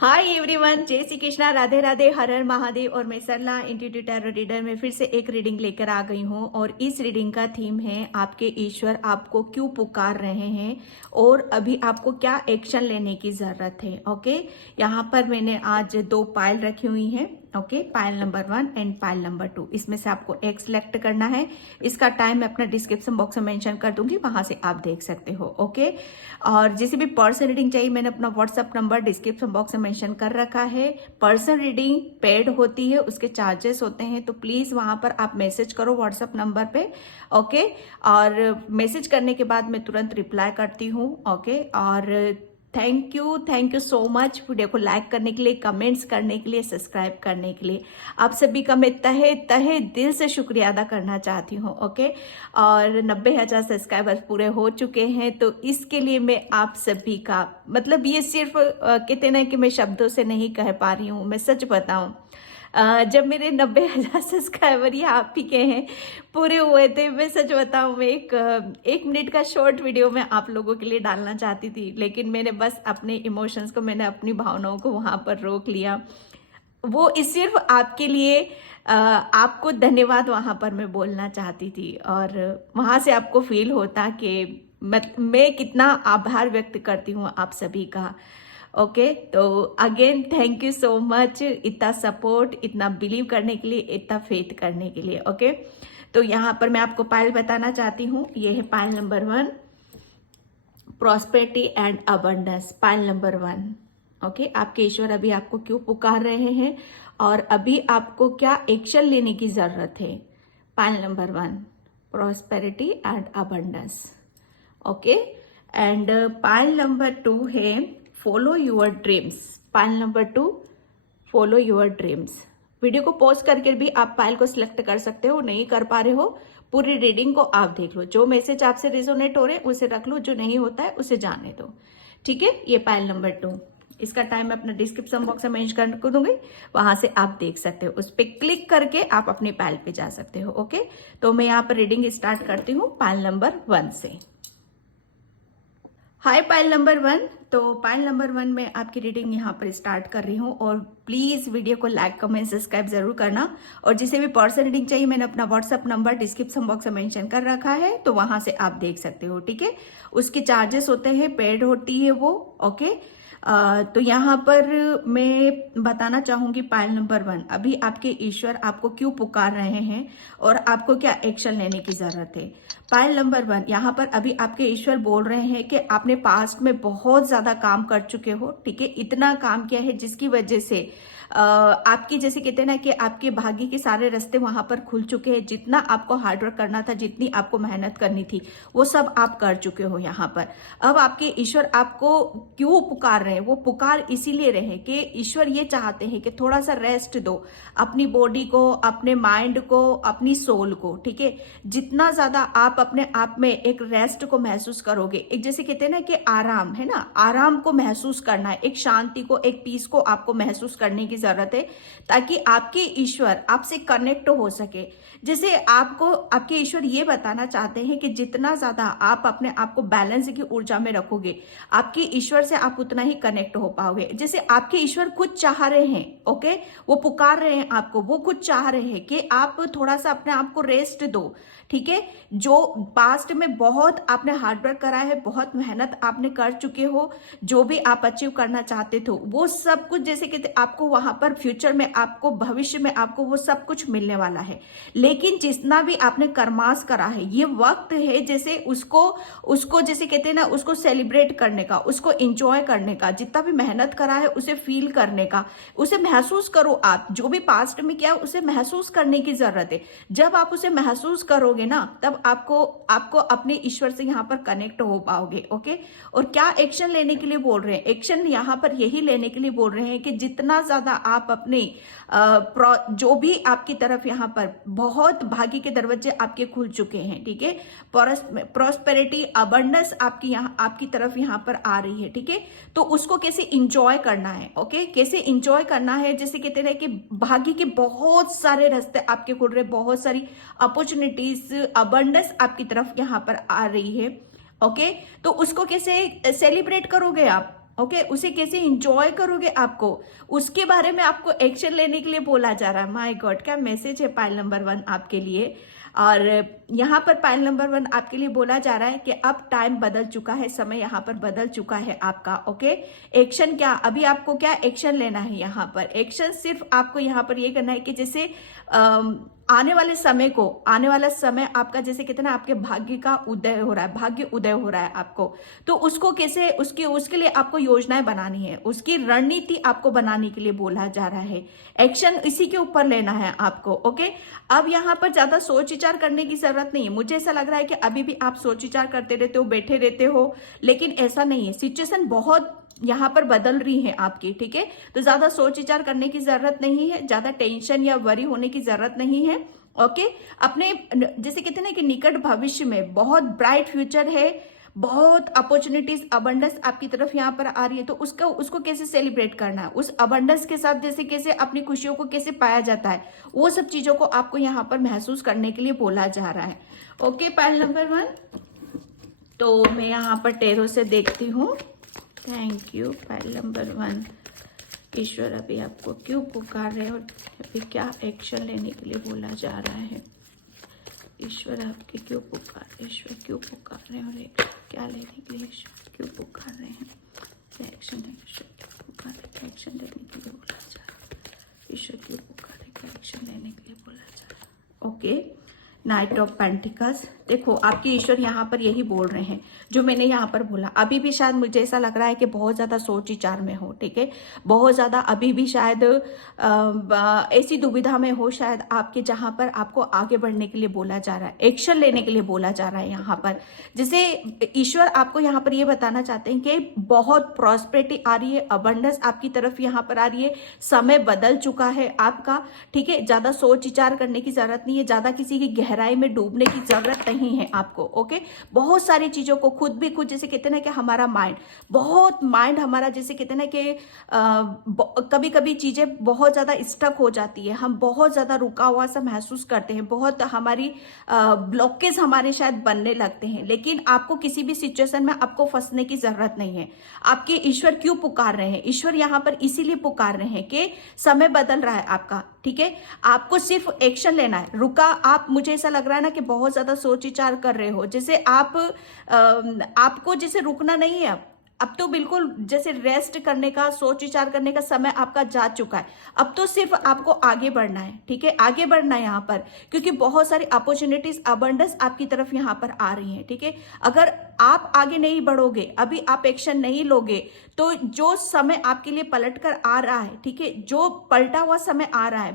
Hi everyone, जय श्री कृष्णा, राधे राधे, हर हर महादेव। और मैं सरला इंट्यूटिव टैरो रीडर में फिर से एक रीडिंग लेकर आ गई हूँ। और इस रीडिंग का थीम है आपके ईश्वर आपको क्यों पुकार रहे हैं और अभी आपको क्या एक्शन लेने की ज़रूरत है। ओके, यहाँ पर मैंने आज 2 पायल रखी हुई हैं। Okay, pile number 1 and pile number 2, इसमें से आपको एक सिलेक्ट करना है। इसका टाइम मैं अपना डिस्क्रिप्शन बॉक्स में मेंशन कर दूंगी, वहां से आप देख सकते हो। ओके, और जिसे भी पर्सन रीडिंग चाहिए मैंने अपना व्हाट्सअप नंबर डिस्क्रिप्शन बॉक्स में मेंशन कर रखा है। पर्सन रीडिंग पेड होती है, उसके चार्जेस होते हैं, तो प्लीज वहां पर आप मैसेज करो व्हाट्सअप नंबर पे। ओके, और मैसेज करने के बाद मैं तुरंत रिप्लाई करती हूँ। ओके, और thank you so much video को लाइक करने के लिए, कमेंट्स करने के लिए, सब्सक्राइब करने के लिए। आप सभी का मैं तहे तहे दिल से शुक्रिया अदा करना चाहती हूँ। ओके, और 90,000 सब्सक्राइबर्स पूरे हो चुके हैं, तो इसके लिए मैं आप सभी का मतलब ये सिर्फ कहते ना कि मैं शब्दों से नहीं कह पा रही हूँ, मैं सच बताऊँ। जब मेरे 90,000 सब्सक्राइबर ये आप ही के हैं पूरे हुए थे, मैं सच बताऊं, मैं एक मिनट का शॉर्ट वीडियो में आप लोगों के लिए डालना चाहती थी, लेकिन मैंने बस अपने इमोशंस को, मैंने अपनी भावनाओं को वहां पर रोक लिया। वो इस सिर्फ आपके लिए आपको धन्यवाद वहां पर मैं बोलना चाहती थी, और वहां से आपको फील होता कि मैं कितना आभार व्यक्त करती हूँ आप सभी का। ओके, तो again thank you so much, इतना सपोर्ट, इतना बिलीव करने के लिए, इतना फेथ करने के लिए। ओके, तो यहाँ पर मैं आपको पायल बताना चाहती हूँ। ये है pile number 1, prosperity and abundance. Pile number 1। Okay, आपके ईश्वर अभी आपको क्यों पुकार रहे हैं और अभी आपको क्या एक्शन लेने की जरूरत है। Pile number 1, prosperity and abundance. Okay, and pile number 2 है follow your dreams. Pile number 2, follow your dreams. Video को पॉज करके भी आप पायल को सिलेक्ट कर सकते हो, नहीं कर पा रहे हो पूरी रीडिंग को आप देख लो, जो मैसेज आपसे रिजोनेट हो रहे हैं उसे रख लो, जो नहीं होता है उसे जाने दो। ठीक है, ये पायल नंबर 2, इसका टाइम मैं अपना डिस्क्रिप्शन बॉक्स में मेंशन कर दूंगी, वहां से आप देख सकते हो, उस पर क्लिक करके आप अपनी पायल पे जा सकते हो। ओके, तो मैं यहाँ पर रीडिंग स्टार्ट करती हूँ पायल नंबर 1 से। हाय पायल नंबर 1, तो पायल नंबर 1 में आपकी रीडिंग यहाँ पर स्टार्ट कर रही हूँ, और प्लीज वीडियो को लाइक कमेंट सब्सक्राइब जरूर करना। और जिसे भी पर्सन रीडिंग चाहिए मैंने अपना व्हाट्सअप नंबर डिस्क्रिप्शन बॉक्स में मेंशन कर रखा है, तो वहां से आप देख सकते हो। ठीक है, उसके चार्जेस होते हैं, पेड होती है वो। ओके, तो यहाँ पर मैं बताना चाहूंगी पायल नंबर 1, अभी आपके ईश्वर आपको क्यों पुकार रहे हैं और आपको क्या एक्शन लेने की जरूरत है। पायल नंबर 1, यहाँ पर अभी आपके ईश्वर बोल रहे हैं कि आपने पास्ट में बहुत ज्यादा काम कर चुके हो। ठीक है, इतना काम किया है जिसकी वजह से आपकी, जैसे कहते हैं ना कि आपके भाग्य के सारे रास्ते वहां पर खुल चुके हैं। जितना आपको हार्डवर्क करना था, जितनी आपको मेहनत करनी थी, वो सब आप कर चुके हो यहाँ पर। अब आपके ईश्वर आपको क्यों पुकार रहे हैं, वो पुकार इसीलिए रहे कि ईश्वर ये चाहते हैं कि थोड़ा सा रेस्ट दो अपनी बॉडी को, अपने माइंड को, अपनी सोल को। ठीक है, जितना ज्यादा आप अपने आप में एक रेस्ट को महसूस करोगे, एक जैसे कहते हैं ना कि आराम है ना, आराम को महसूस करना है, एक शांति को, एक पीस को आपको महसूस करने की जरूरत है, ताकि आपके ईश्वर आपसे कनेक्ट हो सके। जैसे आपको आपके ईश्वर ये बताना चाहते हैं कि जितना ज्यादा आप अपने आप को बैलेंस की ऊर्जा में रखोगे, आपके ईश्वर से आप उतना ही कनेक्ट हो पाओगे। जैसे आपके ईश्वर खुद चाह रहे हैं, ओके, वो पुकार रहे हैं आपको, वो खुद चाह रहे हैं कि आप थोड़ा सा अपने आप को रेस्ट दो। ठीक है, जो पास्ट में बहुत आपने हार्डवर्क करा है, बहुत मेहनत आपने कर चुके हो, जो भी आप अचीव करना चाहते थे, वो सब कुछ जैसे कहते आपको वहां पर फ्यूचर में, आपको भविष्य में आपको वो सब कुछ मिलने वाला है। लेकिन जितना भी आपने कर्मास करा है, ये वक्त है जैसे उसको उसको जैसे कहते हैं ना, उसको सेलिब्रेट करने का, उसको एंजॉय करने का, जितना भी मेहनत करा है उसे फील करने का, उसे महसूस करो। आप जो भी पास्ट में किया उसे महसूस करने की जरूरत है। जब आप उसे महसूस करोगे ना, तब आपको आपको अपने ईश्वर से यहाँ पर कनेक्ट हो पाओगे। ओके, और क्या एक्शन लेने के लिए बोल रहे हैं, एक्शन यहाँ पर यही लेने के लिए बोल रहे हैं कि जितना ज्यादा आप अपने जो भी आपकी तरफ यहाँ पर बहुत भाग्य के दरवाजे आपके खुल चुके हैं। ठीक है, प्रॉस्पेरिटी अबंडेंस आपकी तरफ यहाँ पर आ रही है। ठीक है, तो उसको कैसे इंजॉय करना है। ओके, कैसे इंजॉय करना है, जैसे कहते हैं कि भाग्य के बहुत सारे रास्ते आपके खुल रहे, बहुत सारी अपॉर्चुनिटीज, अबंडेंस आपकी तरफ यहाँ पर आ रही है। ओके, तो उसको कैसे सेलिब्रेट करोगे आप। ओके, उसे कैसे इंजॉय करोगे आपको, उसके बारे में आपको एक्शन लेने के लिए बोला जा रहा है। माय गॉड, क्या मैसेज है पाइल नंबर 1 आपके लिए। और यहाँ पर पाइल नंबर 1 आपके लिए बोला जा रहा है कि अब टाइम बदल चुका है, समय यहाँ पर बदल चुका है आपका। ओके, एक्शन क्या, अभी आपको क्या एक्शन लेना है यहाँ पर। एक्शन सिर्फ आपको यहाँ पर ये करना है कि जैसे आने वाले समय को, आने वाला समय आपका जैसे कहते हैं ना, आपके भाग्य का उदय हो रहा है, भाग्य उदय हो रहा है आपको, तो उसको कैसे, उसके लिए आपको योजनाएं बनानी है, उसकी रणनीति आपको बनाने के लिए बोला जा रहा है। एक्शन इसी के ऊपर लेना है आपको। ओके, अब यहाँ पर ज्यादा सोच विचार करने की जरूरत नहीं है। मुझे ऐसा लग रहा है कि अभी भी आप सोच विचार करते रहते हो, बैठे रहते हो, लेकिन ऐसा नहीं है। सिचुएशन बहुत यहाँ पर बदल रही है आपकी, ठीक है। तो ज्यादा सोच विचार करने की जरूरत नहीं है, ज्यादा टेंशन या वरी होने की जरूरत नहीं है। ओके, अपने जैसे कहते हैं ना कि निकट भविष्य में बहुत ब्राइट फ्यूचर है, बहुत अपॉर्चुनिटीज, अबंडेंस आपकी तरफ यहाँ पर आ रही है। तो उसको कैसे सेलिब्रेट करना है, उस अबंडेंस के साथ जैसे कैसे अपनी खुशियों को कैसे पाया जाता है, वो सब चीजों को आपको यहाँ पर महसूस करने के लिए बोला जा रहा है। ओके, पाइल नंबर 1, तो मैं यहाँ पर टेरो से देखती हूँ। Thank you. पाइल नंबर 1, ईश्वर अभी आपको क्यों पुकार रहे हैं और अभी क्या एक्शन लेने के लिए बोला जा रहा है। ईश्वर आपके क्यों पुकार रहे हैं, ईश्वर क्यों पुकार रहे हैं और क्या लेने के लिए ईश्वर क्यों पुकार रहे हैं, एक्शन ईश्वर क्यों पुकार रहे, क्या एक्शन लेने के लिए बोला जा रहा है, ईश्वर क्यों पुकार रहे, क्या एक्शन लेने के लिए बोला जा रहा है। ओके, नाइट ऑफ पेंटिकल्स, देखो आपके ईश्वर यहाँ पर यही बोल रहे हैं जो मैंने यहाँ पर बोला। अभी भी शायद मुझे ऐसा लग रहा है कि बहुत ज्यादा सोच विचार में हो, ठीक है, बहुत ज्यादा अभी भी शायद ऐसी दुविधा में हो शायद आपके, जहां पर आपको आगे बढ़ने के लिए बोला जा रहा है, एक्शन लेने के लिए बोला जा रहा है यहाँ पर। जैसे ईश्वर आपको यहाँ पर ये बताना चाहते हैं कि बहुत प्रॉस्पेरिटी आ रही है, अबंडेंस आपकी तरफ यहाँ पर आ रही है, समय बदल चुका है आपका, ठीक है। ज्यादा सोच विचार करने की जरूरत नहीं है, ज्यादा किसी की गहराई में डूबने की जरूरत नहीं है आपको। ओके, बहुत सारी चीजों को खुद भी खुद, जैसे कहते हैं ना कि हमारा माइंड हमारा जैसे कहते हैं ना कि कभी कभी चीजें बहुत ज्यादा स्टक हो जाती है, हम बहुत ज्यादा रुका हुआ सा महसूस करते हैं, बहुत हमारी ब्लॉकेज हमारे शायद बनने लगते हैं। लेकिन आपको किसी भी सिचुएशन में आपको फंसने की जरूरत नहीं है। आपके ईश्वर क्यों पुकार रहे हैं, ईश्वर यहाँ पर इसीलिए पुकार रहे हैं कि समय बदल रहा है आपका, ठीक है। आपको सिर्फ एक्शन लेना है। रुका, आप, मुझे ऐसा लग रहा है ना कि बहुत ज्यादा सोच विचार कर रहे हो, जैसे आपको जैसे रुकना नहीं है। अब तो बिल्कुल जैसे रेस्ट करने का, सोच विचार करने का समय आपका जा चुका है। अब तो सिर्फ आपको आगे बढ़ना है, ठीक है, आगे बढ़ना है यहाँ पर, क्योंकि बहुत सारी अपॉर्चुनिटीज, अबंडेंस आपकी तरफ यहाँ पर आ रही है, ठीक है। अगर आप आगे नहीं बढ़ोगे, अभी आप एक्शन नहीं लोगे, तो जो समय आपके लिए पलट कर आ रहा है, ठीक है, जो पलटा हुआ समय आ रहा है,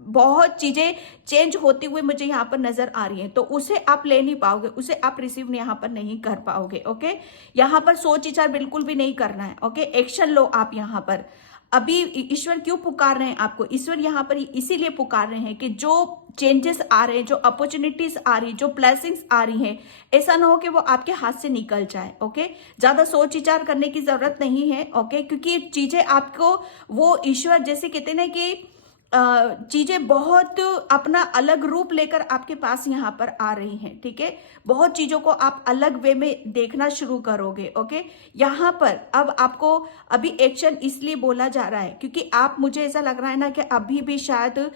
बहुत चीजें चेंज होती हुई मुझे यहाँ पर नजर आ रही हैं, तो उसे आप ले नहीं पाओगे, उसे आप रिसीव यहाँ पर नहीं कर पाओगे। ओके, यहाँ पर सोच विचार बिल्कुल भी नहीं करना है। ओके, एक्शन लो आप यहाँ पर। अभी ईश्वर क्यों पुकार रहे हैं आपको, ईश्वर यहाँ पर इसीलिए पुकार रहे हैं कि जो चेंजेस आ रहे हैं, जो अपॉर्चुनिटीज आ रही, जो ब्लेसिंग्स आ रही हैं, ऐसा ना हो कि वो आपके हाथ से निकल जाए। ओके, ज्यादा सोच विचार करने की जरूरत नहीं है। ओके, क्योंकि चीजें आपको, वो ईश्वर जैसे कहते हैं ना कि चीजें बहुत अपना अलग रूप लेकर आपके पास यहाँ पर आ रही हैं, ठीक है। बहुत चीजों को आप अलग वे में देखना शुरू करोगे। ओके, यहाँ पर अब आपको अभी एक्शन इसलिए बोला जा रहा है क्योंकि आप, मुझे ऐसा लग रहा है ना कि अभी भी शायद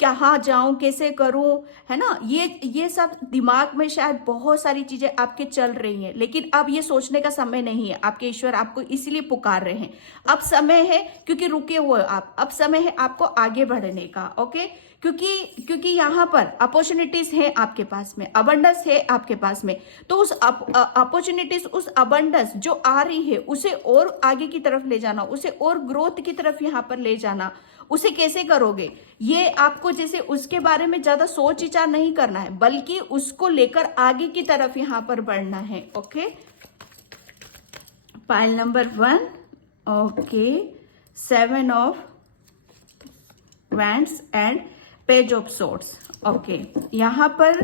कहाँ जाऊं, कैसे करूं, है ना, ये सब दिमाग में शायद बहुत सारी चीजें आपके चल रही हैं, लेकिन अब ये सोचने का समय नहीं है। आपके ईश्वर आपको इसलिए पुकार रहे हैं। अब समय है, क्योंकि रुके हुए आप, अब समय है आपको आगे बढ़ने का। ओके, क्योंकि यहाँ पर अपॉर्चुनिटीज है आपके पास में, अबंडेंस है आपके पास में, तो उस अपॉर्चुनिटीज, उस अबंडेंस जो आ रही है, उसे और आगे की तरफ ले जाना, उसे और ग्रोथ की तरफ यहाँ पर ले जाना। उसे कैसे करोगे, ये आपको जैसे उसके बारे में ज्यादा सोच विचार नहीं करना है, बल्कि उसको लेकर आगे की तरफ यहाँ पर बढ़ना है। Okay, pile number 1, okay, 7 of wands and page of swords. Okay, यहां पर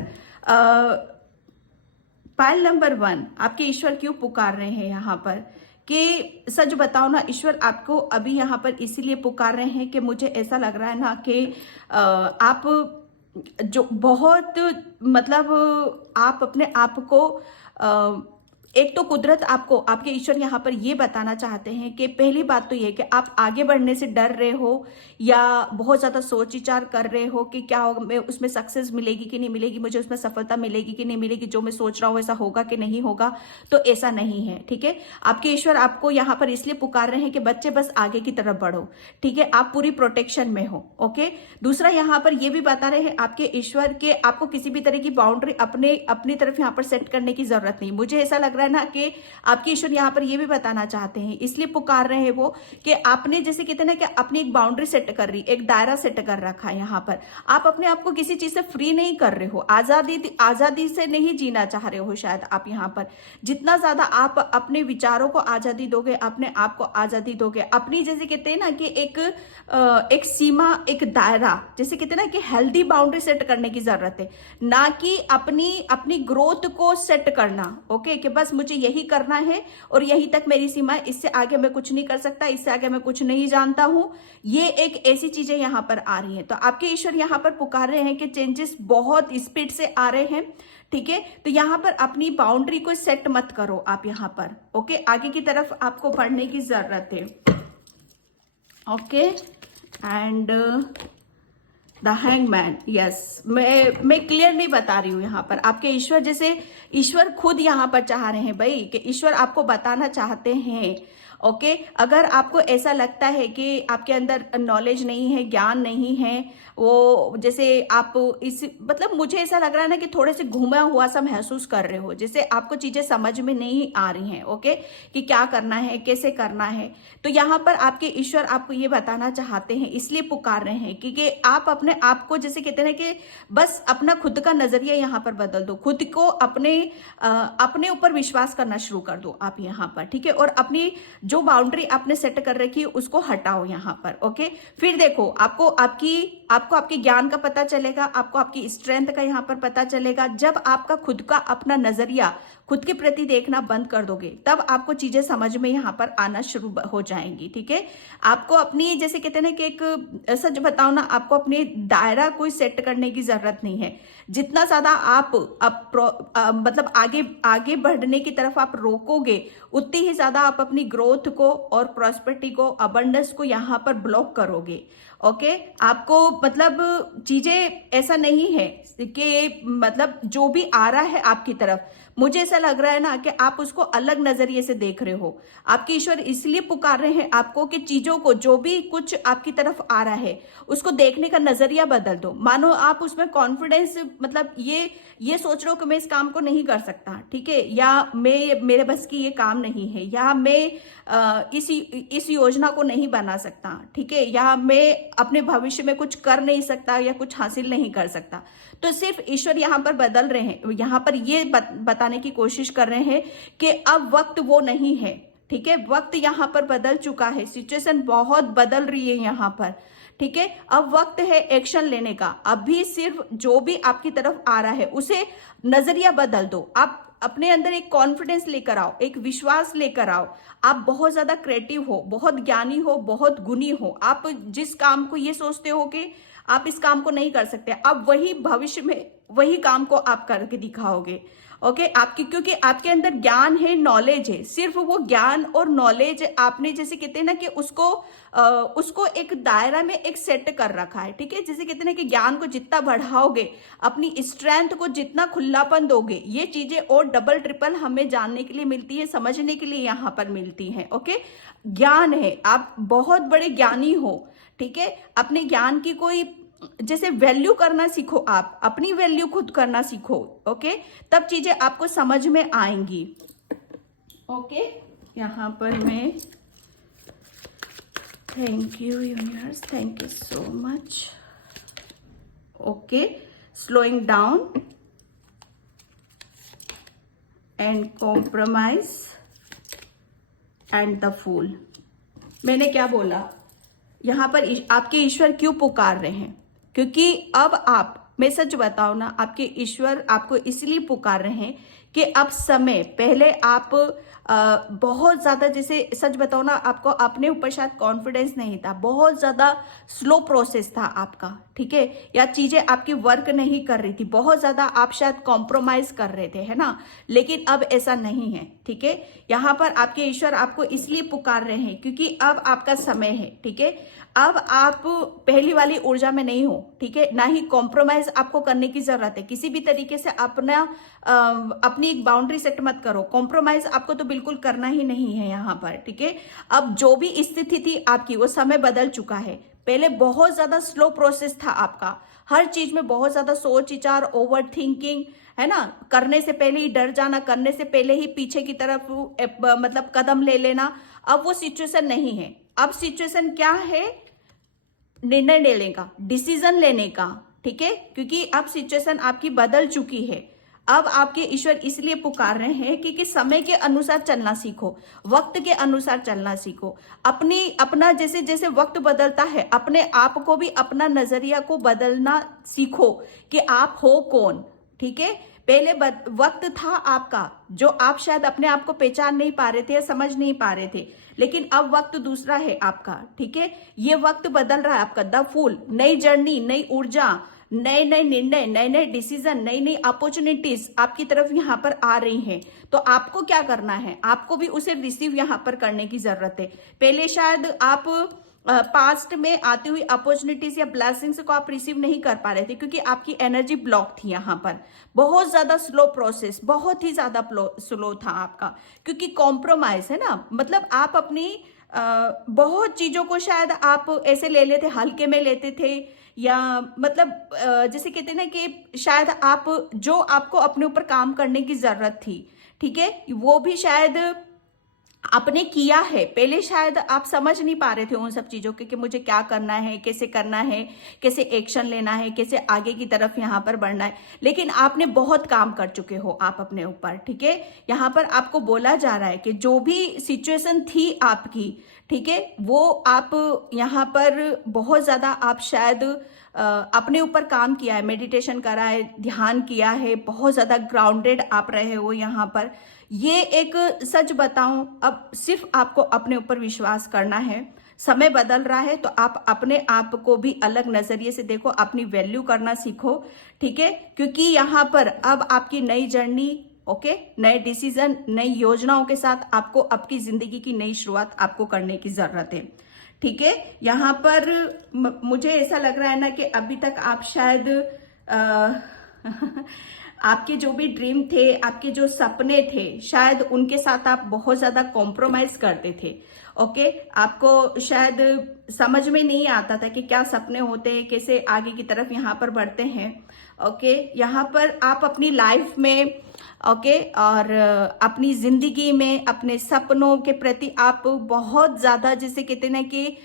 पाइल नंबर 1 आपके ईश्वर क्यों पुकार रहे हैं यहाँ पर, कि सच बताओ ना, ईश्वर आपको अभी यहाँ पर इसीलिए पुकार रहे हैं कि मुझे ऐसा लग रहा है ना कि आप जो बहुत, मतलब आप अपने आप को एक तो कुदरत आपको, आपके ईश्वर यहाँ पर ये बताना चाहते हैं कि पहली बात तो ये कि आप आगे बढ़ने से डर रहे हो या बहुत ज्यादा सोच विचार कर रहे हो कि क्या होगा, मैं उसमें सक्सेस मिलेगी कि नहीं मिलेगी, मुझे उसमें सफलता मिलेगी कि नहीं मिलेगी, जो मैं सोच रहा हूँ ऐसा होगा कि नहीं होगा। तो ऐसा नहीं है, ठीक है। आपके ईश्वर आपको यहाँ पर इसलिए पुकार रहे हैं कि बच्चे बस आगे की तरफ बढ़ो, ठीक है। आप पूरी प्रोटेक्शन में हो, ओके। दूसरा यहाँ पर ये भी बता रहे हैं आपके ईश्वर के आपको किसी भी तरह की बाउंड्री अपनी तरफ यहाँ पर सेट करने की जरूरत नहीं। मुझे ऐसा लग रहा है ना कि आपके ईश्वर यहाँ पर ये भी बताना चाहते हैं, इसलिए पुकार रहे हैं वो कि आपने जैसे कहते हैं ना कि अपनी एक बाउंड्री सेट कर रही, एक दायरा सेट कर रखा है। यहाँ पर आप अपने आप को किसी चीज से फ्री नहीं कर रहे हो, आजादी से नहीं जीना चाह रहे हो। शायद आप यहाँ पर जितना ज्यादा आप अपने विचारों को आजादी दोगे, अपने आप को आजादी दोगे, अपनी जैसे कहते हैं ना कि एक सीमा, एक दायरा, जैसे कहते हैं ना कि हेल्दी बाउंड्री सेट करने की जरूरत है, ना कि अपनी ग्रोथ को सेट करना, ओके, कि बस मुझे यही करना है और यही तक मेरी सीमा है, इससे आगे मैं कुछ नहीं कर सकता, इससे आगे मैं कुछ नहीं जानता हूं। ये एक ऐसी चीजें यहां पर आ रही हैं। तो आपके ईश्वर यहां पर पुकार रहे हैं कि चेंजेस बहुत स्पीड से आ रहे हैं, ठीक है। तो यहां पर अपनी बाउंड्री को सेट मत करो आप यहां पर, ओके। आगे की तरफ आपको बढ़ने की जरूरत है, okay. And the hangman, yes, मैं क्लियर नहीं बता रही हूं यहाँ पर। आपके ईश्वर जैसे ईश्वर खुद यहाँ पर चाह रहे हैं भाई कि ईश्वर आपको बताना चाहते हैं, ओके। अगर आपको ऐसा लगता है कि आपके अंदर नॉलेज नहीं है, ज्ञान नहीं है, वो जैसे आप इस मतलब मुझे ऐसा लग रहा है ना कि थोड़े से घुमा हुआ सा महसूस कर रहे हो, जैसे आपको चीजें समझ में नहीं आ रही हैं, ओके, कि क्या करना है, कैसे करना है। तो यहाँ पर आपके ईश्वर आपको ये बताना चाहते हैं, इसलिए पुकार रहे हैं क्योंकि आप अपने आप को जैसे कहते हैं कि बस अपना खुद का नजरिया यहाँ पर बदल दो, खुद को अपने ऊपर विश्वास करना शुरू कर दो आप यहाँ पर, ठीक है। और अपनी जो बाउंड्री आपने सेट कर रखी है उसको हटाओ यहाँ पर, ओके। फिर देखो आपको आपके ज्ञान का पता चलेगा, आपको आपकी स्ट्रेंथ का यहाँ पर पता चलेगा। जब आपका खुद का अपना नजरिया खुद के प्रति देखना बंद कर दोगे, तब आपको चीजें समझ में यहाँ पर आना शुरू हो जाएंगी, ठीक है। आपको अपनी जैसे कहते हैं ना कि एक सच बताओ ना, आपको अपने दायरा कोई सेट करने की जरूरत नहीं है। जितना ज्यादा आप मतलब आगे बढ़ने की तरफ आप रोकोगे, उतनी ही ज्यादा आप अपनी ग्रोथ को और प्रॉस्पेरिटी को, अबंडेंस को यहाँ पर ब्लॉक करोगे, ओके। आपको मतलब चीजें ऐसा नहीं है कि मतलब जो भी आ रहा है आपकी तरफ, मुझे ऐसा लग रहा है ना कि आप उसको अलग नजरिए से देख रहे हो। आपके ईश्वर इसलिए पुकार रहे हैं आपको कि चीजों को, जो भी कुछ आपकी तरफ आ रहा है, उसको देखने का नजरिया बदल दो। मानो आप उसमें कॉन्फिडेंस मतलब ये सोच रहे हो कि मैं इस काम को नहीं कर सकता, ठीक है, या मेरे बस की ये काम नहीं है, या मैं इस योजना को नहीं बना सकता, ठीक है, या मैं अपने भविष्य में कुछ कर नहीं सकता या कुछ हासिल नहीं कर सकता। तो सिर्फ ईश्वर यहाँ पर बदल रहे हैं, यहाँ पर ये बताने की कोशिश कर रहे हैं कि अब वक्त वो नहीं है, ठीक है। वक्त यहाँ पर बदल चुका है, सिचुएशन बहुत बदल रही है यहाँ पर, ठीक है। अब वक्त है एक्शन लेने का। अभी सिर्फ जो भी आपकी तरफ आ रहा है उसे नजरिया बदल दो। आप अपने अंदर एक कॉन्फिडेंस लेकर आओ, एक विश्वास लेकर आओ। आप बहुत ज्यादा क्रिएटिव हो, बहुत ज्ञानी हो, बहुत गुणी हो। आप जिस काम को ये सोचते हो कि आप इस काम को नहीं कर सकते, अब वही भविष्य में वही काम को आप करके दिखाओगे, ओके। क्योंकि आपके अंदर ज्ञान है, नॉलेज है। सिर्फ वो ज्ञान और नॉलेज आपने जैसे कहते हैं ना कि उसको एक दायरा में एक सेट कर रखा है, ठीक है। जैसे कहते हैं ना कि ज्ञान को जितना बढ़ाओगे, अपनी स्ट्रेंथ को जितना खुलापन दोगे, ये चीजें और डबल ट्रिपल हमें जानने के लिए मिलती है, समझने के लिए यहाँ पर मिलती है, ओके। ज्ञान है, आप बहुत बड़े ज्ञानी हो, ठीक है। अपने ज्ञान की कोई जैसे वैल्यू करना सीखो, आप अपनी वैल्यू खुद करना सीखो, ओके। तब चीजें आपको समझ में आएंगी, ओके। यहाँ पर मैं thank you universe, thank you so much, okay. Slowing down and compromise and the fool. मैंने क्या बोला, यहाँ पर आपके ईश्वर क्यों पुकार रहे हैं? क्योंकि अब मैं सच बताऊं ना, आपके ईश्वर आपको इसलिए पुकार रहे हैं कि अब समय, पहले आप बहुत ज्यादा, जैसे सच बताओ ना, आपको अपने ऊपर शायद कॉन्फिडेंस नहीं था, बहुत ज्यादा स्लो प्रोसेस था आपका, ठीक है, या चीजें आपकी वर्क नहीं कर रही थी, बहुत ज्यादा आप शायद कॉम्प्रोमाइज कर रहे थे, है ना। लेकिन अब ऐसा नहीं है, ठीक है। यहाँ पर आपके ईश्वर आपको इसलिए पुकार रहे हैं क्योंकि अब आपका समय है, ठीक है। अब आप पहली वाली ऊर्जा में नहीं हो, ठीक है, ना ही कॉम्प्रोमाइज आपको करने की जरूरत है किसी भी तरीके से। अपनी एक बाउंड्री सेट मत करो, कॉम्प्रोमाइज आपको तो बिल्कुल करना ही नहीं है यहाँ पर, ठीक है। अब जो भी स्थिति थी आपकी, वो समय बदल चुका है। पहले बहुत ज्यादा स्लो प्रोसेस था आपका, हर चीज में बहुत ज्यादा सोच विचार, ओवर थिंकिंग, है ना, करने से पहले ही डर जाना, करने से पहले ही पीछे की तरफ मतलब कदम ले लेना। अब वो सिचुएशन नहीं है। अब सिचुएशन क्या है? निर्णय लेने का, डिसीजन लेने का, ठीक है, क्योंकि अब सिचुएशन आपकी बदल चुकी है। अब आपके ईश्वर इसलिए पुकार रहे हैं कि समय के अनुसार चलना सीखो, वक्त के अनुसार चलना सीखो। अपना जैसे जैसे वक्त बदलता है, अपने आप को भी, अपना नजरिया को बदलना सीखो कि आप हो कौन, ठीक है। पहले वक्त था आपका जो आप शायद अपने आप को पहचान नहीं पा रहे थे या समझ नहीं पा रहे थे, लेकिन अब वक्त दूसरा है आपका, ठीक है। ये वक्त बदल रहा है आपका, द फूल, नई जर्नी, नई ऊर्जा, नए नए निर्णय, नए नए डिसीजन, नई नई अपॉर्चुनिटीज आपकी तरफ यहाँ पर आ रही हैं। तो आपको क्या करना है? आपको भी उसे रिसीव यहाँ पर करने की जरूरत है। पहले शायद आप पास्ट में आती हुई अपॉर्चुनिटीज या ब्लेसिंग्स को आप रिसीव नहीं कर पा रहे थे क्योंकि आपकी एनर्जी ब्लॉक थी यहाँ पर। बहुत ज्यादा स्लो प्रोसेस, बहुत ही ज्यादा स्लो था आपका, क्योंकि कॉम्प्रोमाइज है ना, मतलब आप अपनी बहुत चीजों को शायद आप ऐसे ले लेते, हल्के में लेते थे, या मतलब जैसे कहते हैं ना कि शायद आप, जो आपको अपने ऊपर काम करने की जरूरत थी, ठीक है, वो भी शायद आपने किया है। पहले शायद आप समझ नहीं पा रहे थे उन सब चीजों के कि मुझे क्या करना है, कैसे करना है, कैसे एक्शन लेना है, कैसे आगे की तरफ यहाँ पर बढ़ना है। लेकिन आपने बहुत काम कर चुके हो आप अपने ऊपर, ठीक है। यहाँ पर आपको बोला जा रहा है कि जो भी सिचुएशन थी आपकी, ठीक है, वो आप यहाँ पर बहुत ज्यादा आप शायद अपने ऊपर काम किया है, मेडिटेशन करा है, ध्यान किया है, बहुत ज्यादा ग्राउंडेड आप रहे हो यहाँ पर। ये एक सच बताऊं, अब सिर्फ आपको अपने ऊपर विश्वास करना है। समय बदल रहा है तो आप अपने आप को भी अलग नजरिए से देखो, अपनी वैल्यू करना सीखो, ठीक है, क्योंकि यहाँ पर अब आपकी नई जर्नी, ओके, नए डिसीजन, नई योजनाओं के साथ आपको आपकी जिंदगी की नई शुरुआत आपको करने की जरूरत है, ठीक है। यहाँ पर मुझे ऐसा लग रहा है ना कि अभी तक आप शायद आपके जो भी ड्रीम थे, आपके जो सपने थे, शायद उनके साथ आप बहुत ज्यादा कॉम्प्रोमाइज करते थे, ओके। आपको शायद समझ में नहीं आता था कि क्या सपने होते हैं, कैसे आगे की तरफ यहाँ पर बढ़ते हैं, ओके। यहाँ पर आप अपनी लाइफ में, ओके, और अपनी जिंदगी में अपने सपनों के प्रति आप बहुत ज्यादा, जैसे कहते हैं ना कि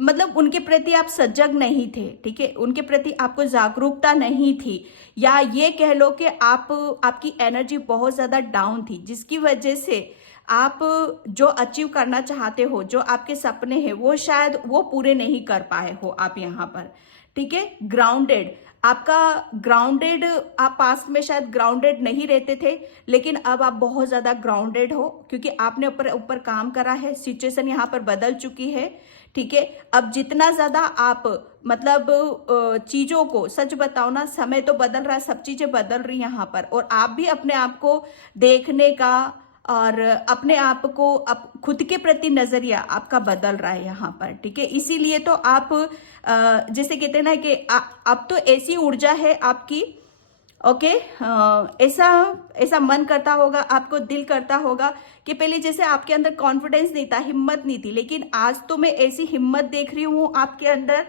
मतलब उनके प्रति आप सजग नहीं थे, ठीक है, उनके प्रति आपको जागरूकता नहीं थी, या ये कह लो कि आपकी एनर्जी बहुत ज्यादा डाउन थी, जिसकी वजह से आप जो अचीव करना चाहते हो, जो आपके सपने हैं, वो शायद वो पूरे नहीं कर पाए हो आप यहाँ पर, ठीक है। ग्राउंडेड, आपका ग्राउंडेड, आप पास्ट में शायद ग्राउंडेड नहीं रहते थे, लेकिन अब आप बहुत ज्यादा ग्राउंडेड हो क्योंकि आपने ऊपर काम करा है, सिचुएशन यहाँ पर बदल चुकी है, ठीक है। अब जितना ज्यादा आप मतलब चीजों को, सच बताओ ना, समय तो बदल रहा है, सब चीजें बदल रही यहाँ पर, और आप भी अपने आप को देखने का और अपने आप को खुद के प्रति नजरिया आपका बदल रहा है यहाँ पर, ठीक है। इसीलिए तो आप जैसे कहते हैं ना कि अब तो ऐसी ऊर्जा है आपकी, ओके, ऐसा ऐसा मन करता होगा, आपको दिल करता होगा कि पहले जैसे आपके अंदर कॉन्फिडेंस नहीं था, हिम्मत नहीं थी, लेकिन आज तो मैं ऐसी हिम्मत देख रही हूँ आपके अंदर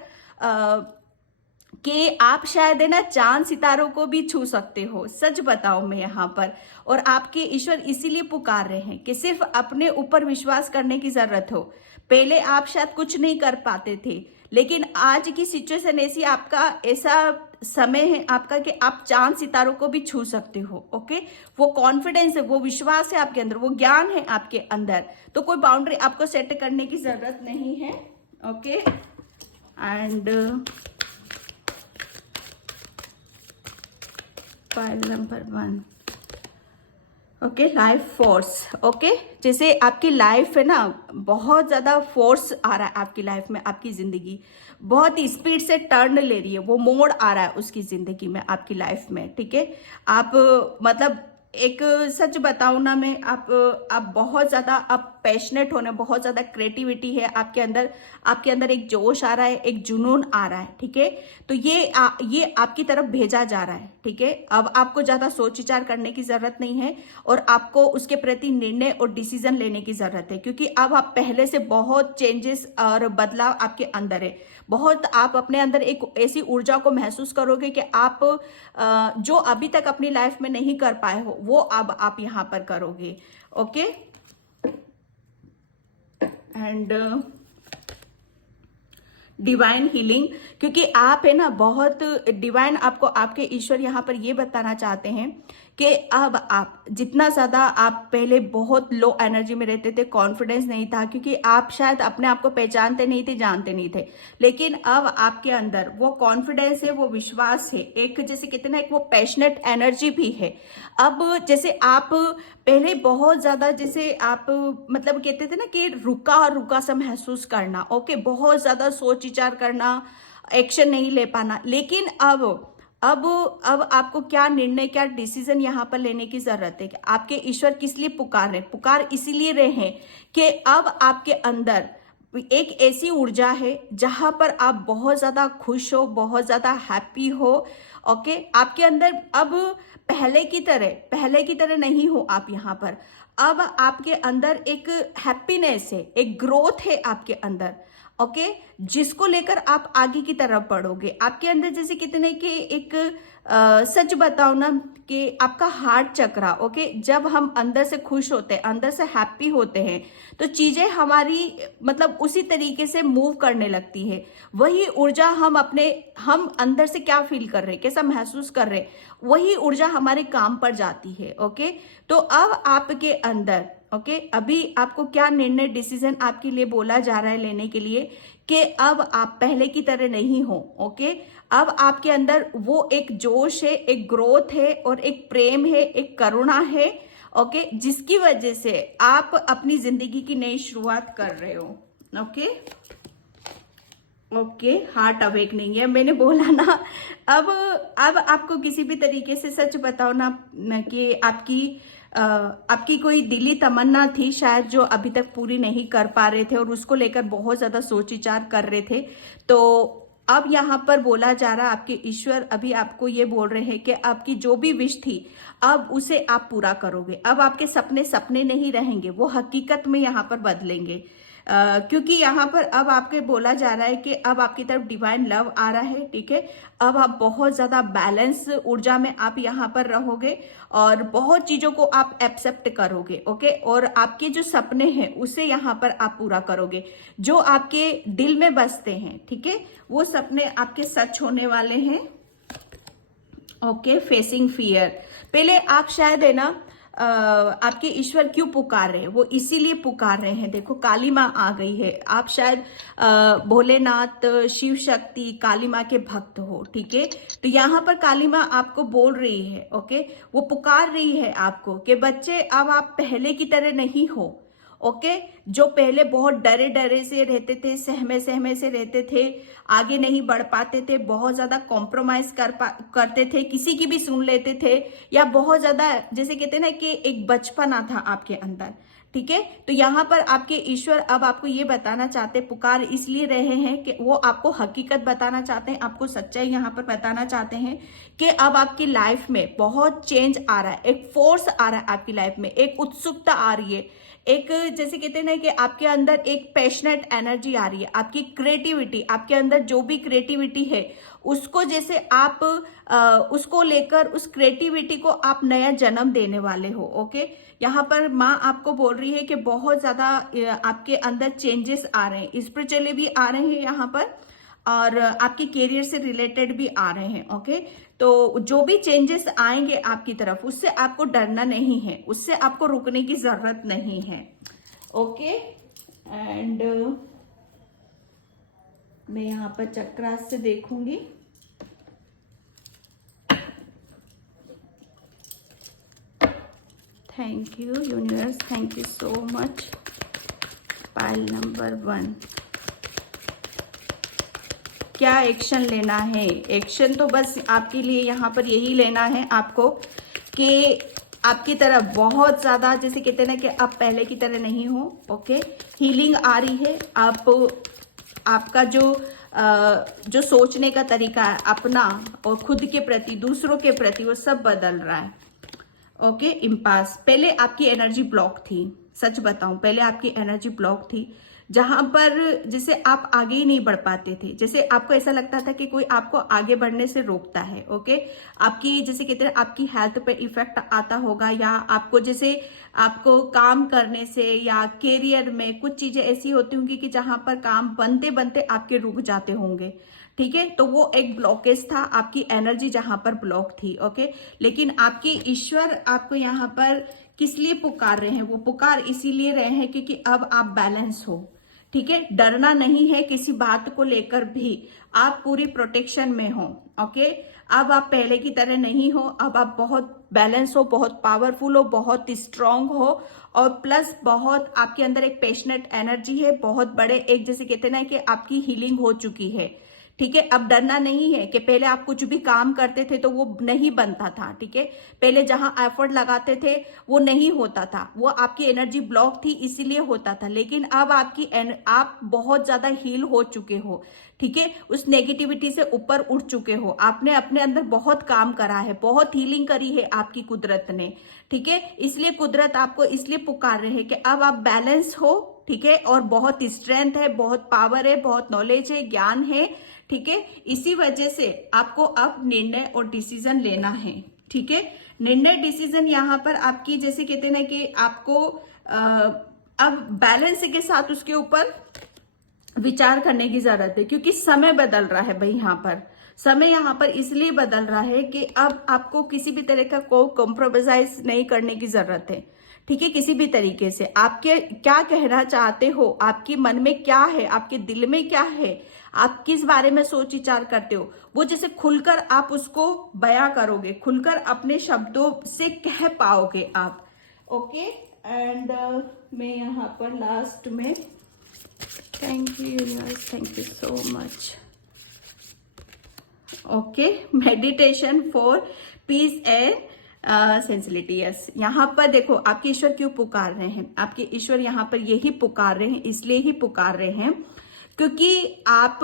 कि आप शायद है ना चांद सितारों को भी छू सकते हो, सच बताओ मैं यहाँ पर। और आपके ईश्वर इसीलिए पुकार रहे हैं कि सिर्फ अपने ऊपर विश्वास करने की जरूरत हो। पहले आप शायद कुछ नहीं कर पाते थे, लेकिन आज की सिचुएशन ऐसी, आपका ऐसा समय है आपका कि आप चांद सितारों को भी छू सकते हो, ओके। वो कॉन्फिडेंस है, वो विश्वास है आपके अंदर, वो ज्ञान है आपके अंदर, तो कोई बाउंड्री आपको सेट करने की जरूरत नहीं है, okay. And file number 1, okay, life force. Okay, जैसे आपकी लाइफ है ना, बहुत ज़्यादा फोर्स आ रहा है आपकी लाइफ में, आपकी ज़िंदगी बहुत ही स्पीड से टर्न ले रही है, वो मोड़ आ रहा है उसकी ज़िंदगी में, आपकी लाइफ में। ठीक है, आप मतलब एक सच बताऊं ना मैं, आप बहुत ज़्यादा आप पैशनेट होने, बहुत ज़्यादा क्रिएटिविटी है आपके अंदर एक जोश आ रहा है, एक जुनून आ रहा है। ठीक है, तो ये आपकी तरफ भेजा जा रहा है। ठीक है, अब आपको ज़्यादा सोच विचार करने की ज़रूरत नहीं है और आपको उसके प्रति निर्णय और डिसीजन लेने की ज़रूरत है, क्योंकि अब आप पहले से बहुत चेंजेस और बदलाव आपके अंदर है। बहुत आप अपने अंदर एक ऐसी ऊर्जा को महसूस करोगे कि आप जो अभी तक अपनी लाइफ में नहीं कर पाए हो वो अब आप यहाँ पर करोगे। ओके, एंड डिवाइन हीलिंग, क्योंकि आप है ना बहुत डिवाइन, आपको आपके ईश्वर यहाँ पर ये बताना चाहते हैं कि अब आप जितना ज़्यादा आप पहले बहुत लो एनर्जी में रहते थे, कॉन्फिडेंस नहीं था, क्योंकि आप शायद अपने आप को पहचानते नहीं थे, जानते नहीं थे, लेकिन अब आपके अंदर वो कॉन्फिडेंस है, वो विश्वास है, एक जैसे कहते ना, एक वो पैशनेट एनर्जी भी है। अब जैसे आप पहले बहुत ज़्यादा, जैसे आप मतलब कहते थे ना कि रुका रुका सा महसूस करना, ओके, बहुत ज़्यादा सोच विचार करना, एक्शन नहीं ले पाना, लेकिन अब आपको क्या निर्णय, क्या डिसीजन यहाँ पर लेने की जरूरत है कि आपके ईश्वर किस लिए पुकार इसीलिए रहे हैं कि अब आपके अंदर एक ऐसी ऊर्जा है जहां पर आप बहुत ज्यादा खुश हो, बहुत ज्यादा हैप्पी हो। ओके, आपके अंदर अब पहले की तरह नहीं हो आप यहाँ पर। अब आपके अंदर एक हैप्पीनेस है, एक ग्रोथ है आपके अंदर। ओके, जिसको लेकर आप आगे की तरफ बढ़ोगे। आपके अंदर जैसे कितने के एक सच बताओ ना कि आपका हार्ट चक्रा, ओके, जब हम अंदर से खुश होते हैं, अंदर से हैप्पी होते हैं, तो चीजें हमारी मतलब उसी तरीके से मूव करने लगती है। वही ऊर्जा हम अंदर से क्या फील कर रहे हैं, कैसा महसूस कर रहे हैं, वही ऊर्जा हमारे काम पर जाती है। ओके, तो अब आपके अंदर, ओके, अभी आपको क्या निर्णय, डिसीजन आपके लिए बोला जा रहा है लेने के लिए कि अब आप पहले की तरह नहीं हो। ओके, अब आपके अंदर वो एक जोश है, एक ग्रोथ है और एक प्रेम है, एक करुणा है। ओके, जिसकी वजह से आप अपनी जिंदगी की नई शुरुआत कर रहे हो। ओके, ओके, हार्ट अवेकनिंग है, मैंने बोला ना। अब आपको किसी भी तरीके से सच बताओ ना कि आपकी कोई दिली तमन्ना थी शायद, जो अभी तक पूरी नहीं कर पा रहे थे और उसको लेकर बहुत ज्यादा सोच विचार कर रहे थे। तो अब यहाँ पर बोला जा रहा, आपके ईश्वर अभी आपको ये बोल रहे हैं कि आपकी जो भी विश थी अब उसे आप पूरा करोगे। अब आपके सपने सपने नहीं रहेंगे, वो हकीकत में यहाँ पर बदलेंगे। क्योंकि यहाँ पर अब आपके बोला जा रहा है कि अब आपकी तरफ डिवाइन लव आ रहा है। ठीक है, अब आप बहुत ज्यादा बैलेंस ऊर्जा में आप यहाँ पर रहोगे और बहुत चीजों को आप एक्सेप्ट करोगे। ओके, और आपके जो सपने हैं उसे यहाँ पर आप पूरा करोगे, जो आपके दिल में बसते हैं। ठीक है, वो सपने आपके सच होने वाले हैं। ओके, फेसिंग फियर, पहले आप शायद है ना आपके ईश्वर क्यों पुकार रहे हैं, वो इसीलिए पुकार रहे हैं। देखो, काली माँ आ गई है, आप शायद भोलेनाथ, शिव शक्ति, काली माँ के भक्त हो। ठीक है, तो यहाँ पर काली माँ आपको बोल रही है, ओके, वो पुकार रही है आपको कि बच्चे अब आप पहले की तरह नहीं हो। ओके, जो पहले बहुत डरे डरे से रहते थे, सहमे सहमे से रहते थे, आगे नहीं बढ़ पाते थे, बहुत ज्यादा कॉम्प्रोमाइज करते थे, किसी की भी सुन लेते थे, या बहुत ज्यादा जैसे कहते हैं ना कि एक बचपना था आपके अंदर। ठीक है, तो यहाँ पर आपके ईश्वर अब आपको ये बताना चाहते, पुकार इसलिए रहे हैं कि वो आपको हकीकत बताना चाहते हैं, आपको सच्चाई यहाँ पर बताना चाहते हैं कि अब आपकी लाइफ में बहुत चेंज आ रहा है, एक फोर्स आ रहा है आपकी लाइफ में, एक उत्सुकता आ रही है, एक जैसे कहते हैं ना कि आपके अंदर एक पैशनेट एनर्जी आ रही है, आपकी क्रिएटिविटी, आपके अंदर जो भी क्रिएटिविटी है उसको जैसे आप उसको लेकर उस क्रिएटिविटी को आप नया जन्म देने वाले हो। ओके, यहाँ पर माँ आपको बोल रही है कि बहुत ज्यादा आपके अंदर चेंजेस आ रहे हैं, स्पिरिचुअली भी आ रहे हैं यहाँ पर, और आपके कैरियर से रिलेटेड भी आ रहे हैं। ओके, तो जो भी चेंजेस आएंगे आपकी तरफ, उससे आपको डरना नहीं है, उससे आपको रुकने की जरूरत नहीं है। ओके, एंड मैं यहाँ पर चक्रास से देखूंगी। Thank you universe, thank you so much. Pile number 1, क्या एक्शन लेना है? एक्शन तो बस आपके लिए यहाँ पर यही लेना है आपको कि आपकी तरफ बहुत ज़्यादा, जैसे कहते हैं ना कि आप पहले की तरह नहीं हो। ओके, हीलिंग आ रही है। आपका जो सोचने का तरीका है अपना और खुद के प्रति, दूसरों के प्रति, वो सब बदल रहा है। ओके, इम्पास, पहले आपकी एनर्जी ब्लॉक थी। सच बताऊं, पहले आपकी एनर्जी ब्लॉक थी, जहां पर जैसे आप आगे ही नहीं बढ़ पाते थे। जैसे आपको ऐसा लगता था कि कोई आपको आगे बढ़ने से रोकता है। ओके, आपकी जैसे कहते हैं आपकी हेल्थ पे इफेक्ट आता होगा, या आपको जैसे आपको काम करने से या कैरियर में कुछ चीजें ऐसी होती होंगी कि जहां पर काम बनते बनते आपके रुक जाते होंगे। ठीक है, तो वो एक ब्लॉकेज था, आपकी एनर्जी जहां पर ब्लॉक थी। ओके, लेकिन आपके ईश्वर आपको यहाँ पर किस लिए पुकार रहे हैं? वो पुकार इसीलिए रहे हैं क्योंकि अब आप बैलेंस हो। ठीक है, डरना नहीं है किसी बात को लेकर भी, आप पूरी प्रोटेक्शन में हो। ओके, अब आप पहले की तरह नहीं हो, अब आप बहुत बैलेंस हो, बहुत पावरफुल हो, बहुत स्ट्रांग हो, और प्लस बहुत आपके अंदर एक पैशनेट एनर्जी है, बहुत बड़े एक जैसे कहते हैं ना कि आपकी हीलिंग हो चुकी है। ठीक है, अब डरना नहीं है कि पहले आप कुछ भी काम करते थे तो वो नहीं बनता था। ठीक है, पहले जहां एफर्ट लगाते थे वो नहीं होता था, वो आपकी एनर्जी ब्लॉक थी इसीलिए होता था। लेकिन अब आप बहुत ज्यादा हील हो चुके हो। ठीक है, उस नेगेटिविटी से ऊपर उठ चुके हो, आपने अपने अंदर बहुत काम करा है, बहुत हीलिंग करी है आपकी कुदरत ने। ठीक है, इसलिए कुदरत आपको इसलिए पुकार रहे हैं कि अब आप बैलेंस हो। ठीक है, और बहुत स्ट्रेंथ है, बहुत पावर है, बहुत नॉलेज है, ज्ञान है। ठीक है, इसी वजह से आपको अब निर्णय और डिसीजन लेना है। ठीक है, निर्णय डिसीजन यहाँ पर आपकी जैसे कहते हैं ना कि आपको अब बैलेंस के साथ उसके ऊपर विचार करने की जरूरत है, क्योंकि समय बदल रहा है भाई। यहाँ पर समय यहाँ पर इसलिए बदल रहा है कि अब आपको किसी भी तरह का कोई कॉम्प्रोमाइज नहीं करने की जरूरत है। ठीक है, किसी भी तरीके से आपके क्या कहना चाहते हो, आपके मन में क्या है, आपके दिल में क्या है, आप किस बारे में सोच विचार करते हो, वो जैसे खुलकर आप उसको बयां करोगे, खुलकर अपने शब्दों से कह पाओगे आप। ओके, एंड मैं यहाँ पर लास्ट में thank you universe, thank you so much. Okay, meditation for piece and sensitivity. Yes, यहाँ पर देखो आपके ईश्वर क्यों पुकार रहे हैं? आपके ईश्वर यहाँ पर यही पुकार रहे हैं, इसलिए ही पुकार रहे हैं क्योंकि आप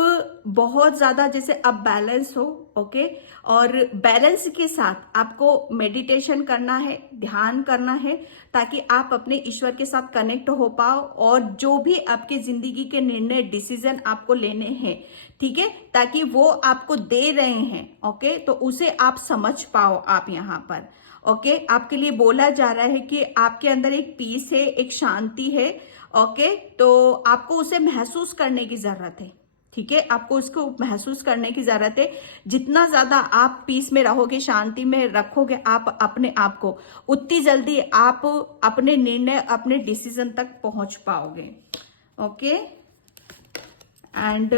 बहुत ज्यादा जैसे अब बैलेंस हो। ओके, और बैलेंस के साथ आपको मेडिटेशन करना है, ध्यान करना है, ताकि आप अपने ईश्वर के साथ कनेक्ट हो पाओ, और जो भी आपके जिंदगी के निर्णय डिसीजन आपको लेने हैं, ठीक है, ताकि वो आपको दे रहे हैं, ओके, तो उसे आप समझ पाओ। आप यहाँ पर ओके, आपके लिए बोला जा रहा है कि आपके अंदर एक पीस है, एक शांति है। ओके, तो आपको उसे महसूस करने की जरूरत है। ठीक है, आपको उसको महसूस करने की जरूरत है। जितना ज्यादा आप पीस में रहोगे, शांति में रखोगे आप अपने आप को, उतनी जल्दी आप अपने निर्णय, अपने डिसीजन तक पहुंच पाओगे। Okay, and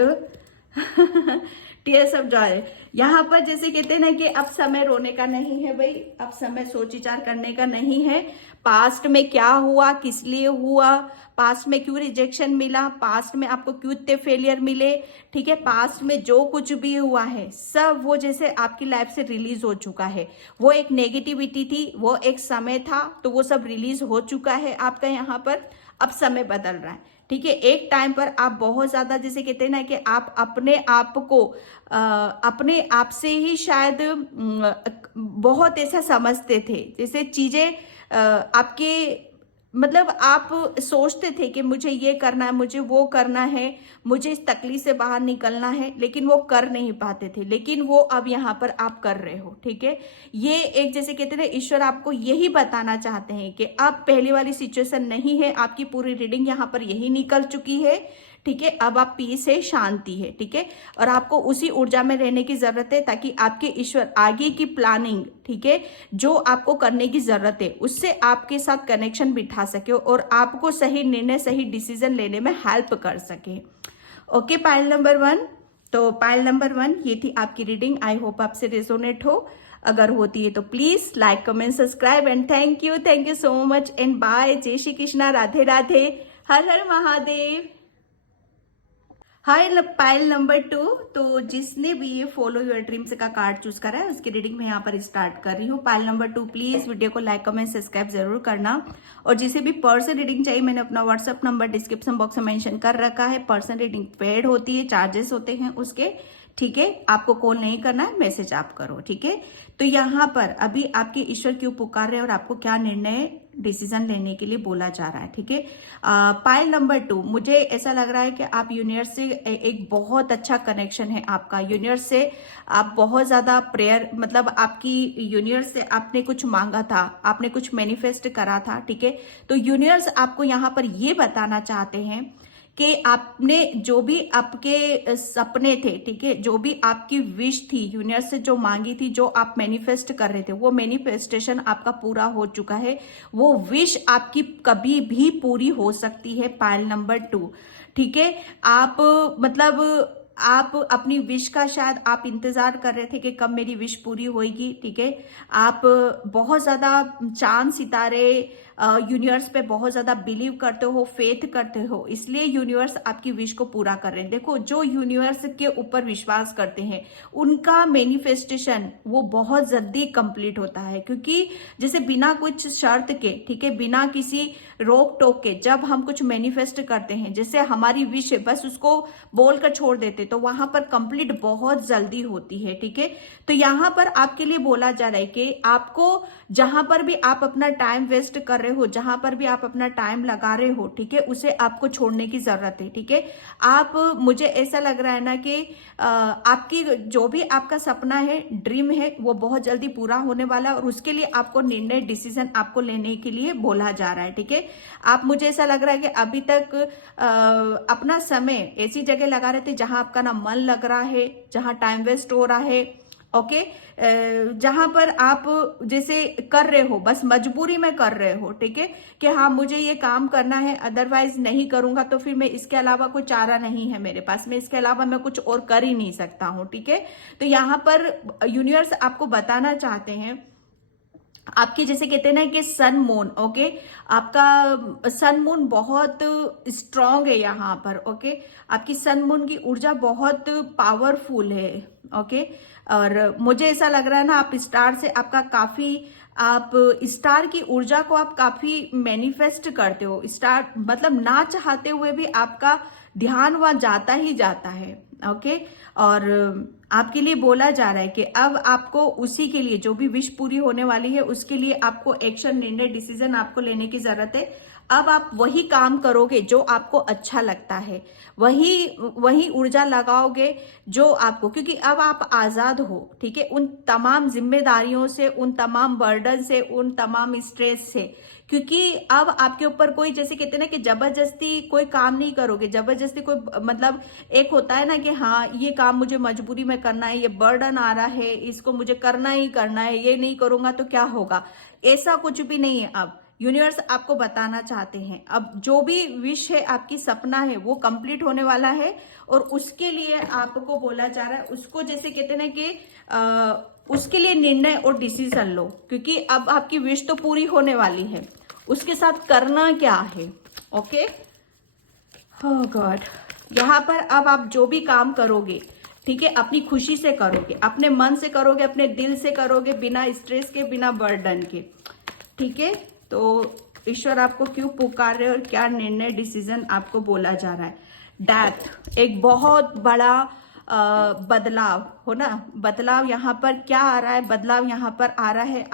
tears of Joy, यहाँ पर जैसे कहते हैं ना कि अब समय रोने का नहीं है भाई, अब समय सोच विचार करने का नहीं है। पास्ट में क्या हुआ, किस लिए हुआ, पास्ट में क्यों रिजेक्शन मिला, पास्ट में आपको क्यों इतने फेलियर मिले, ठीक है, पास्ट में जो कुछ भी हुआ है सब वो जैसे आपकी लाइफ से रिलीज हो चुका है। वो एक नेगेटिविटी थी, वो एक समय था, तो वो सब रिलीज हो चुका है आपका यहाँ पर। अब समय बदल रहा है। ठीक है, एक टाइम पर आप बहुत ज्यादा जैसे कहते हैं ना कि आप अपने आप को अपने आप से ही शायद बहुत ऐसा समझते थे, जैसे चीजें आपके मतलब आप सोचते थे कि मुझे ये करना है, मुझे वो करना है, मुझे इस तकलीफ से बाहर निकलना है, लेकिन वो कर नहीं पाते थे। लेकिन वो अब यहाँ पर आप कर रहे हो। ठीक है, ये एक जैसे कहते हैं ईश्वर आपको यही बताना चाहते हैं कि अब पहले वाली सिचुएशन नहीं है। आपकी पूरी रीडिंग यहाँ पर यही निकल चुकी है। ठीक है, अब आप पीस है, शांति है। ठीक है, और आपको उसी ऊर्जा में रहने की जरूरत है, ताकि आपके ईश्वर आगे की प्लानिंग, ठीक है, जो आपको करने की जरूरत है, उससे आपके साथ कनेक्शन बिठा सके और आपको सही निर्णय, सही डिसीजन लेने में हेल्प कर सके। Okay, pile number 1। तो पाइल नंबर 1 ये थी आपकी रीडिंग। आई होप आपसे रेजोनेट हो। अगर होती है तो please like comment subscribe and thank you so much and bye. जय श्री कृष्णा, राधे राधे, हर हर महादेव। Hi pile number 2। तो जिसने भी ये फॉलो योर ड्रीम्स का कार्ड चूज करा है उसकी रीडिंग मैं यहाँ पर स्टार्ट कर रही हूँ। पाइल नंबर 2 प्लीज वीडियो को लाइक कमेंट सब्सक्राइब जरूर करना। और जिसे भी पर्सन रीडिंग चाहिए मैंने अपना व्हाट्सअप नंबर डिस्क्रिप्शन बॉक्स में मेंशन कर रखा है। पर्सन रीडिंग पेड होती है, चार्जेस होते हैं उसके, ठीक है। आपको कॉल नहीं करना है, मैसेज आप करो, ठीक है। तो यहाँ पर अभी आपके ईश्वर क्यों पुकार रहे हैं और आपको क्या निर्णय डिसीजन लेने के लिए बोला जा रहा है, ठीक है। पाइल नंबर 2, मुझे ऐसा लग रहा है कि आप यूनिवर्स से एक बहुत अच्छा कनेक्शन है आपका। यूनिवर्स से आप बहुत ज्यादा प्रेयर, मतलब आपकी यूनिवर्स से आपने कुछ मांगा था, आपने कुछ मैनिफेस्ट करा था, ठीक है। तो यूनिवर्स आपको यहाँ पर ये बताना चाहते हैं कि आपने जो भी आपके सपने थे, ठीक है, जो भी आपकी विश थी यूनिवर्स से जो मांगी थी, जो आप मैनिफेस्ट कर रहे थे, वो मैनिफेस्टेशन आपका पूरा हो चुका है। वो विश आपकी कभी भी पूरी हो सकती है। पाइल नंबर 2, ठीक है। आप मतलब आप अपनी विश का शायद आप इंतजार कर रहे थे कि कब मेरी विश पूरी होगी, ठीक है। आप बहुत ज्यादा चांद सितारे यूनिवर्स पे बहुत ज्यादा बिलीव करते हो, फेथ करते हो, इसलिए यूनिवर्स आपकी विश को पूरा कर रहे हैं। देखो, जो यूनिवर्स के ऊपर विश्वास करते हैं उनका मैनिफेस्टेशन वो बहुत जल्दी कंप्लीट होता है, क्योंकि जैसे बिना कुछ शर्त के, ठीक है, बिना किसी रोक टोक के जब हम कुछ मैनिफेस्ट करते हैं, जैसे हमारी विश है, बस उसको बोलकर छोड़ देते तो वहां पर कंप्लीट बहुत जल्दी होती है, ठीक है। तो यहां पर आपके लिए बोला जा रहा है कि आपको जहां पर भी आप अपना टाइम वेस्ट कर रहे हो, जहां पर भी आप अपना टाइम लगा रहे हो, ठीक है, उसे आपको छोड़ने की जरूरत है, ठीक है। आप, मुझे ऐसा लग रहा है ना कि आपकी जो भी आपका सपना है, ड्रीम है, वो बहुत जल्दी पूरा होने वाला है और उसके लिए आपको निर्णय डिसीजन आपको लेने के लिए बोला जा रहा है, ठीक है। आप, मुझे ऐसा लग रहा है कि अभी तक अपना समय ऐसी जगह लगा रहे थे जहां आपका ना मन लग रहा है, जहां टाइम वेस्ट हो रहा है, ओके। जहां पर आप जैसे कर रहे हो, बस मजबूरी में कर रहे हो, ठीक है, कि हाँ मुझे ये काम करना है, अदरवाइज नहीं करूंगा तो फिर मैं इसके अलावा कोई चारा नहीं है मेरे पास, मैं इसके अलावा मैं कुछ और कर ही नहीं सकता हूं, ठीक है। तो यहां पर यूनिवर्स आपको बताना चाहते हैं, आपकी जैसे कहते हैं ना कि सन मून, ओके, आपका सन मून बहुत स्ट्रांग है यहाँ पर, ओके। आपकी सन मून की ऊर्जा बहुत पावरफुल है, ओके। और मुझे ऐसा लग रहा है ना, आप स्टार से आपका काफी, आप स्टार की ऊर्जा को आप काफी मैनिफेस्ट करते हो। स्टार मतलब ना चाहते हुए भी आपका ध्यान वहां जाता ही जाता है, ओके। और आपके लिए बोला जा रहा है कि अब आपको उसी के लिए, जो भी विश पूरी होने वाली है उसके लिए आपको एक्शन, निर्णय, डिसीजन आपको लेने की जरूरत है। अब आप वही काम करोगे जो आपको अच्छा लगता है, वही ऊर्जा लगाओगे जो आपको, क्योंकि अब आप आजाद हो, ठीक है, उन तमाम जिम्मेदारियों से, उन तमाम बर्डन से, उन तमाम स्ट्रेस से, क्योंकि अब आपके ऊपर कोई, जैसे कहते हैं ना कि जबरदस्ती कोई काम नहीं करोगे, जबरदस्ती कोई, मतलब एक होता है ना कि हाँ ये काम मुझे मजबूरी में करना है, ये बर्डन आ रहा है, इसको मुझे करना ही करना है, ये नहीं करूंगा तो क्या होगा, ऐसा कुछ भी नहीं है। अब यूनिवर्स आपको बताना चाहते हैं, अब जो भी विश है, आपकी सपना है, वो कंप्लीट होने वाला है और उसके लिए आपको बोला जा रहा है, उसको जैसे कहते हैं ना कि उसके लिए निर्णय और डिसीजन लो, क्योंकि अब आपकी विश तो पूरी होने वाली है, उसके साथ करना क्या है, ओके। ओह गॉड, यहाँ पर अब आप जो भी काम करोगे, ठीक है, अपनी खुशी से करोगे, अपने मन से करोगे, अपने दिल से करोगे, बिना स्ट्रेस के, बिना बर्डन के, ठीक है। तो ईश्वर आपको क्यों पुकार रहे और क्या निर्णय, डिसीजन आपको बोला जा रहा है। डेथ, एक बहुत बड़ा बदलाव हो ना, बदलाव यहाँ पर क्या आ रहा है, बदलाव यहाँ पर आ रहा है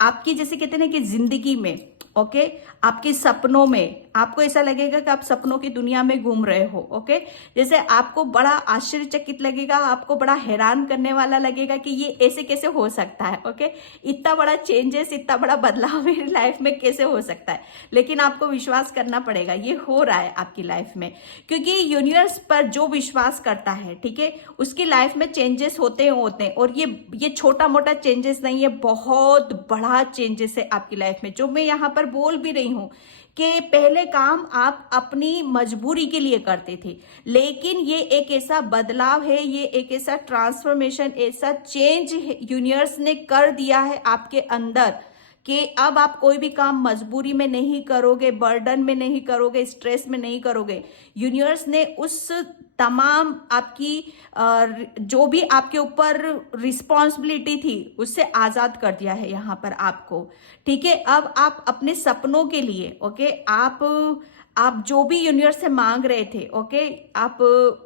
आपकी जैसे कहते हैं ना कि जिंदगी में, ओके, आपके सपनों में आपको ऐसा लगेगा कि आप सपनों की दुनिया में घूम रहे हो, ओके। जैसे आपको बड़ा आश्चर्यचकित लगेगा, आपको बड़ा हैरान करने वाला लगेगा कि ये ऐसे कैसे हो सकता है, ओके। इतना बड़ा चेंजेस, इतना बड़ा बदलाव मेरी लाइफ में कैसे हो सकता है, लेकिन आपको विश्वास करना पड़ेगा, ये हो रहा है आपकी लाइफ में, क्योंकि यूनिवर्स पर जो विश्वास करता है, ठीक है, उसकी लाइफ में चेंजेस होते हैं। और ये छोटा मोटा चेंजेस नहीं है, बहुत बड़ा चेंजेस है आपकी लाइफ में, जो मैं यहाँ पर बोल भी रही हूँ कि पहले काम आप अपनी मजबूरी के लिए करते थे, लेकिन ये एक ऐसा बदलाव है, ये एक ऐसा ट्रांसफॉर्मेशन, ऐसा चेंज यूनिवर्स ने कर दिया है आपके अंदर कि अब आप कोई भी काम मजबूरी में नहीं करोगे, बर्डन में नहीं करोगे, स्ट्रेस में नहीं करोगे। यूनिवर्स ने उस तमाम आपकी जो भी आपके ऊपर रिस्पॉन्सिबिलिटी थी उससे आजाद कर दिया है यहाँ पर आपको। ठीक है, अब आप अपने सपनों के लिए, ओके, आप जो भी यूनिवर्स से मांग रहे थे, ओके, आप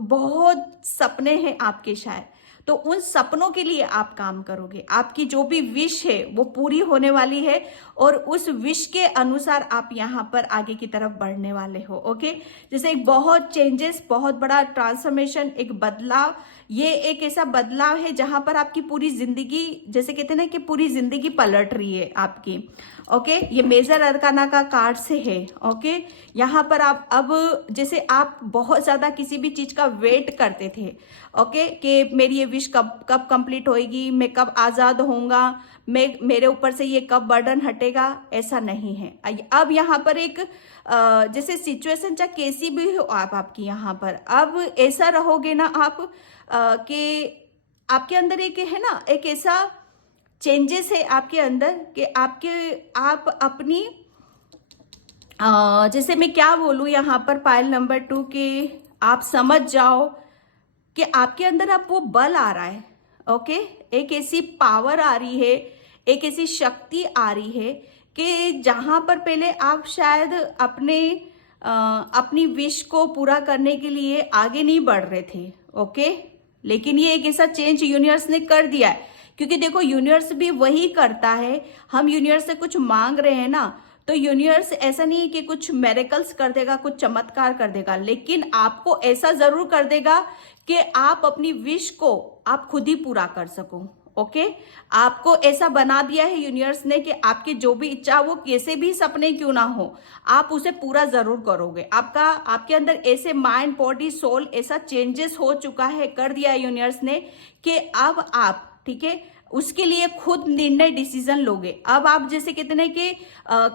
बहुत सपने हैं आपके शायद, तो उन सपनों के लिए आप काम करोगे। आपकी जो भी विश है वो पूरी होने वाली है और उस विश के अनुसार आप यहाँ पर आगे की तरफ बढ़ने वाले हो। ओके, जैसे एक बहुत चेंजेस, बहुत बड़ा ट्रांसफॉर्मेशन, एक बदलाव, ये एक ऐसा बदलाव है जहां पर आपकी पूरी जिंदगी, जैसे कहते हैं ना कि पूरी जिंदगी पलट रही है आपकी। ओके, ये मेजर अरकाना का कार्ड से है। ओके, यहाँ पर आप अब जैसे आप बहुत ज्यादा किसी भी चीज का वेट करते थे, ओके, कि मेरी ये विश कब कब कंप्लीट होएगी, मैं कब आजाद होऊंगा, मेरे ऊपर से ये कब बर्डन हटेगा, ऐसा नहीं है। अब यहाँ पर एक जैसे सिचुएशन चाहे कैसी भी हो आप, आपकी यहाँ पर अब ऐसा रहोगे ना आप कि आपके अंदर एक है ना, एक ऐसा चेंजेस है आपके अंदर कि आप अपनी जैसे मैं क्या बोलूं यहाँ पर पायल नंबर 2 के आप समझ जाओ कि आपके अंदर अब वो बल आ रहा है। ओके, एक ऐसी पावर आ रही है, एक ऐसी शक्ति आ रही है कि जहां पर पहले आप शायद अपनी विश को पूरा करने के लिए आगे नहीं बढ़ रहे थे। ओके, लेकिन ये एक ऐसा चेंज यूनिवर्स ने कर दिया है, क्योंकि देखो यूनिवर्स भी वही करता है। हम यूनिवर्स से कुछ मांग रहे हैं ना, तो यूनिवर्स ऐसा नहीं है कि कुछ मेरेकल्स कर देगा, कुछ चमत्कार कर देगा, लेकिन आपको ऐसा जरूर कर देगा कि आप अपनी विश को आप खुद ही पूरा कर सको। ओके, आपको ऐसा बना दिया है यूनिवर्स ने कि आपकी जो भी इच्छा, वो कैसे भी सपने क्यों ना हो, आप उसे पूरा जरूर करोगे। आपके अंदर ऐसे माइंड, बॉडी, सोल ऐसा चेंजेस हो चुका है, कर दिया है यूनिवर्स ने कि अब आप, ठीक है, उसके लिए खुद निर्णय, डिसीजन लोगे। अब आप जैसे कहते हैं कि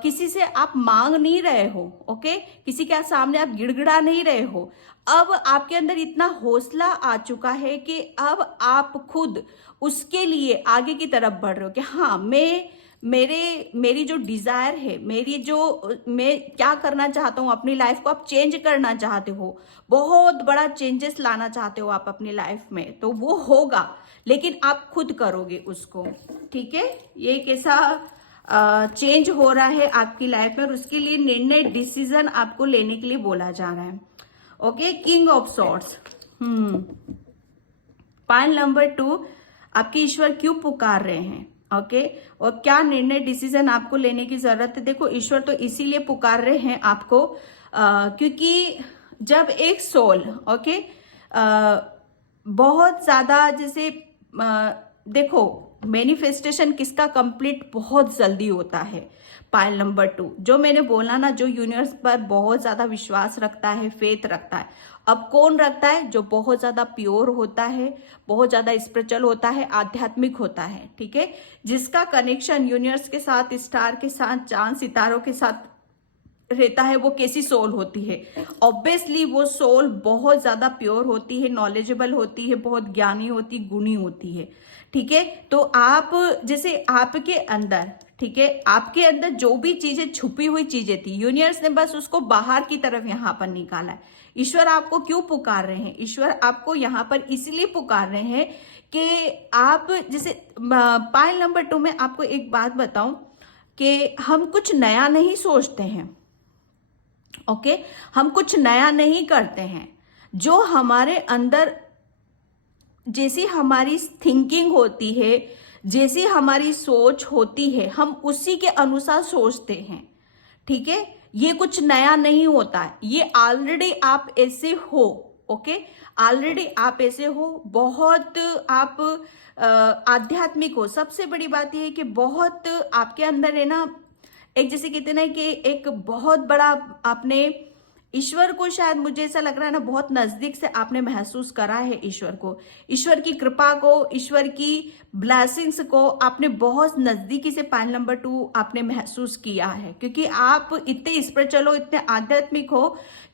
किसी से आप मांग नहीं रहे हो, ओके, किसी के सामने आप गिड़गिड़ा नहीं रहे हो। अब आपके अंदर इतना हौसला आ चुका है कि अब आप खुद उसके लिए आगे की तरफ बढ़ रहे हो कि हाँ, मेरी जो डिजायर है, मैं क्या करना चाहता हूँ अपनी लाइफ को, आप चेंज करना चाहते हो, बहुत बड़ा चेंजेस लाना चाहते हो आप अपनी लाइफ में, तो वो होगा, लेकिन आप खुद करोगे उसको। ठीक है, ये एक ऐसा चेंज हो रहा है आपकी लाइफ में और उसके लिए निर्णय, डिसीजन आपको लेने के लिए बोला जा रहा है। Okay, king of swords. Pile number 2, आपके ईश्वर क्यों पुकार रहे हैं? ओके, और क्या निर्णय, डिसीजन आपको लेने की जरूरत है? देखो, ईश्वर तो इसीलिए पुकार रहे हैं आपको क्योंकि जब एक सोल, ओके, बहुत ज्यादा जैसे देखो, मैनिफेस्टेशन किसका कंप्लीट बहुत जल्दी होता है? पायल नंबर 2, जो मैंने बोला ना, जो यूनिवर्स पर बहुत ज्यादा विश्वास रखता है, फेथ रखता है। अब कौन रखता है? जो बहुत ज्यादा प्योर होता है, बहुत ज्यादा स्पिरिचुअल होता है, आध्यात्मिक होता है। ठीक है, जिसका कनेक्शन यूनिवर्स के साथ, स्टार के साथ, चांद सितारों के साथ रहता है, वो कैसी सोल होती है? ऑब्वियसली वो सोल बहुत ज्यादा प्योर होती है, नॉलेजेबल होती है, बहुत ज्ञानी होती, गुणी होती है। ठीक है, तो आप जैसे आपके अंदर, ठीक है, आपके अंदर जो भी चीजें, छुपी हुई चीजें थी, यूनिवर्स ने बस उसको बाहर की तरफ यहां पर निकाला है। ईश्वर आपको क्यों पुकार रहे हैं? ईश्वर आपको यहां पर इसलिए पुकार रहे हैं कि आप जैसे पायल नंबर 2 में आपको एक बात बताऊं कि हम कुछ नया नहीं सोचते हैं। ओके, हम कुछ नया नहीं करते हैं। जो हमारे अंदर, जैसी हमारी थिंकिंग होती है, जैसी हमारी सोच होती है, हम उसी के अनुसार सोचते हैं। ठीक है, ये कुछ नया नहीं होता है, ये ऑलरेडी आप ऐसे हो। ओके, ऑलरेडी आप ऐसे हो, बहुत आप आध्यात्मिक हो। सबसे बड़ी बात यह है कि बहुत आपके अंदर है ना, एक जैसे कहते हैं ना कि एक बहुत बड़ा आपने ईश्वर को शायद मुझे ऐसा लग रहा है ना, बहुत नजदीक से आपने महसूस करा है ईश्वर को, ईश्वर की कृपा को, ईश्वर की ब्लेसिंग्स को आपने बहुत नजदीकी से पाइल नंबर 2 आपने महसूस किया है, क्योंकि आप इतने स्पिरिचुअल हो, इतने आध्यात्मिक हो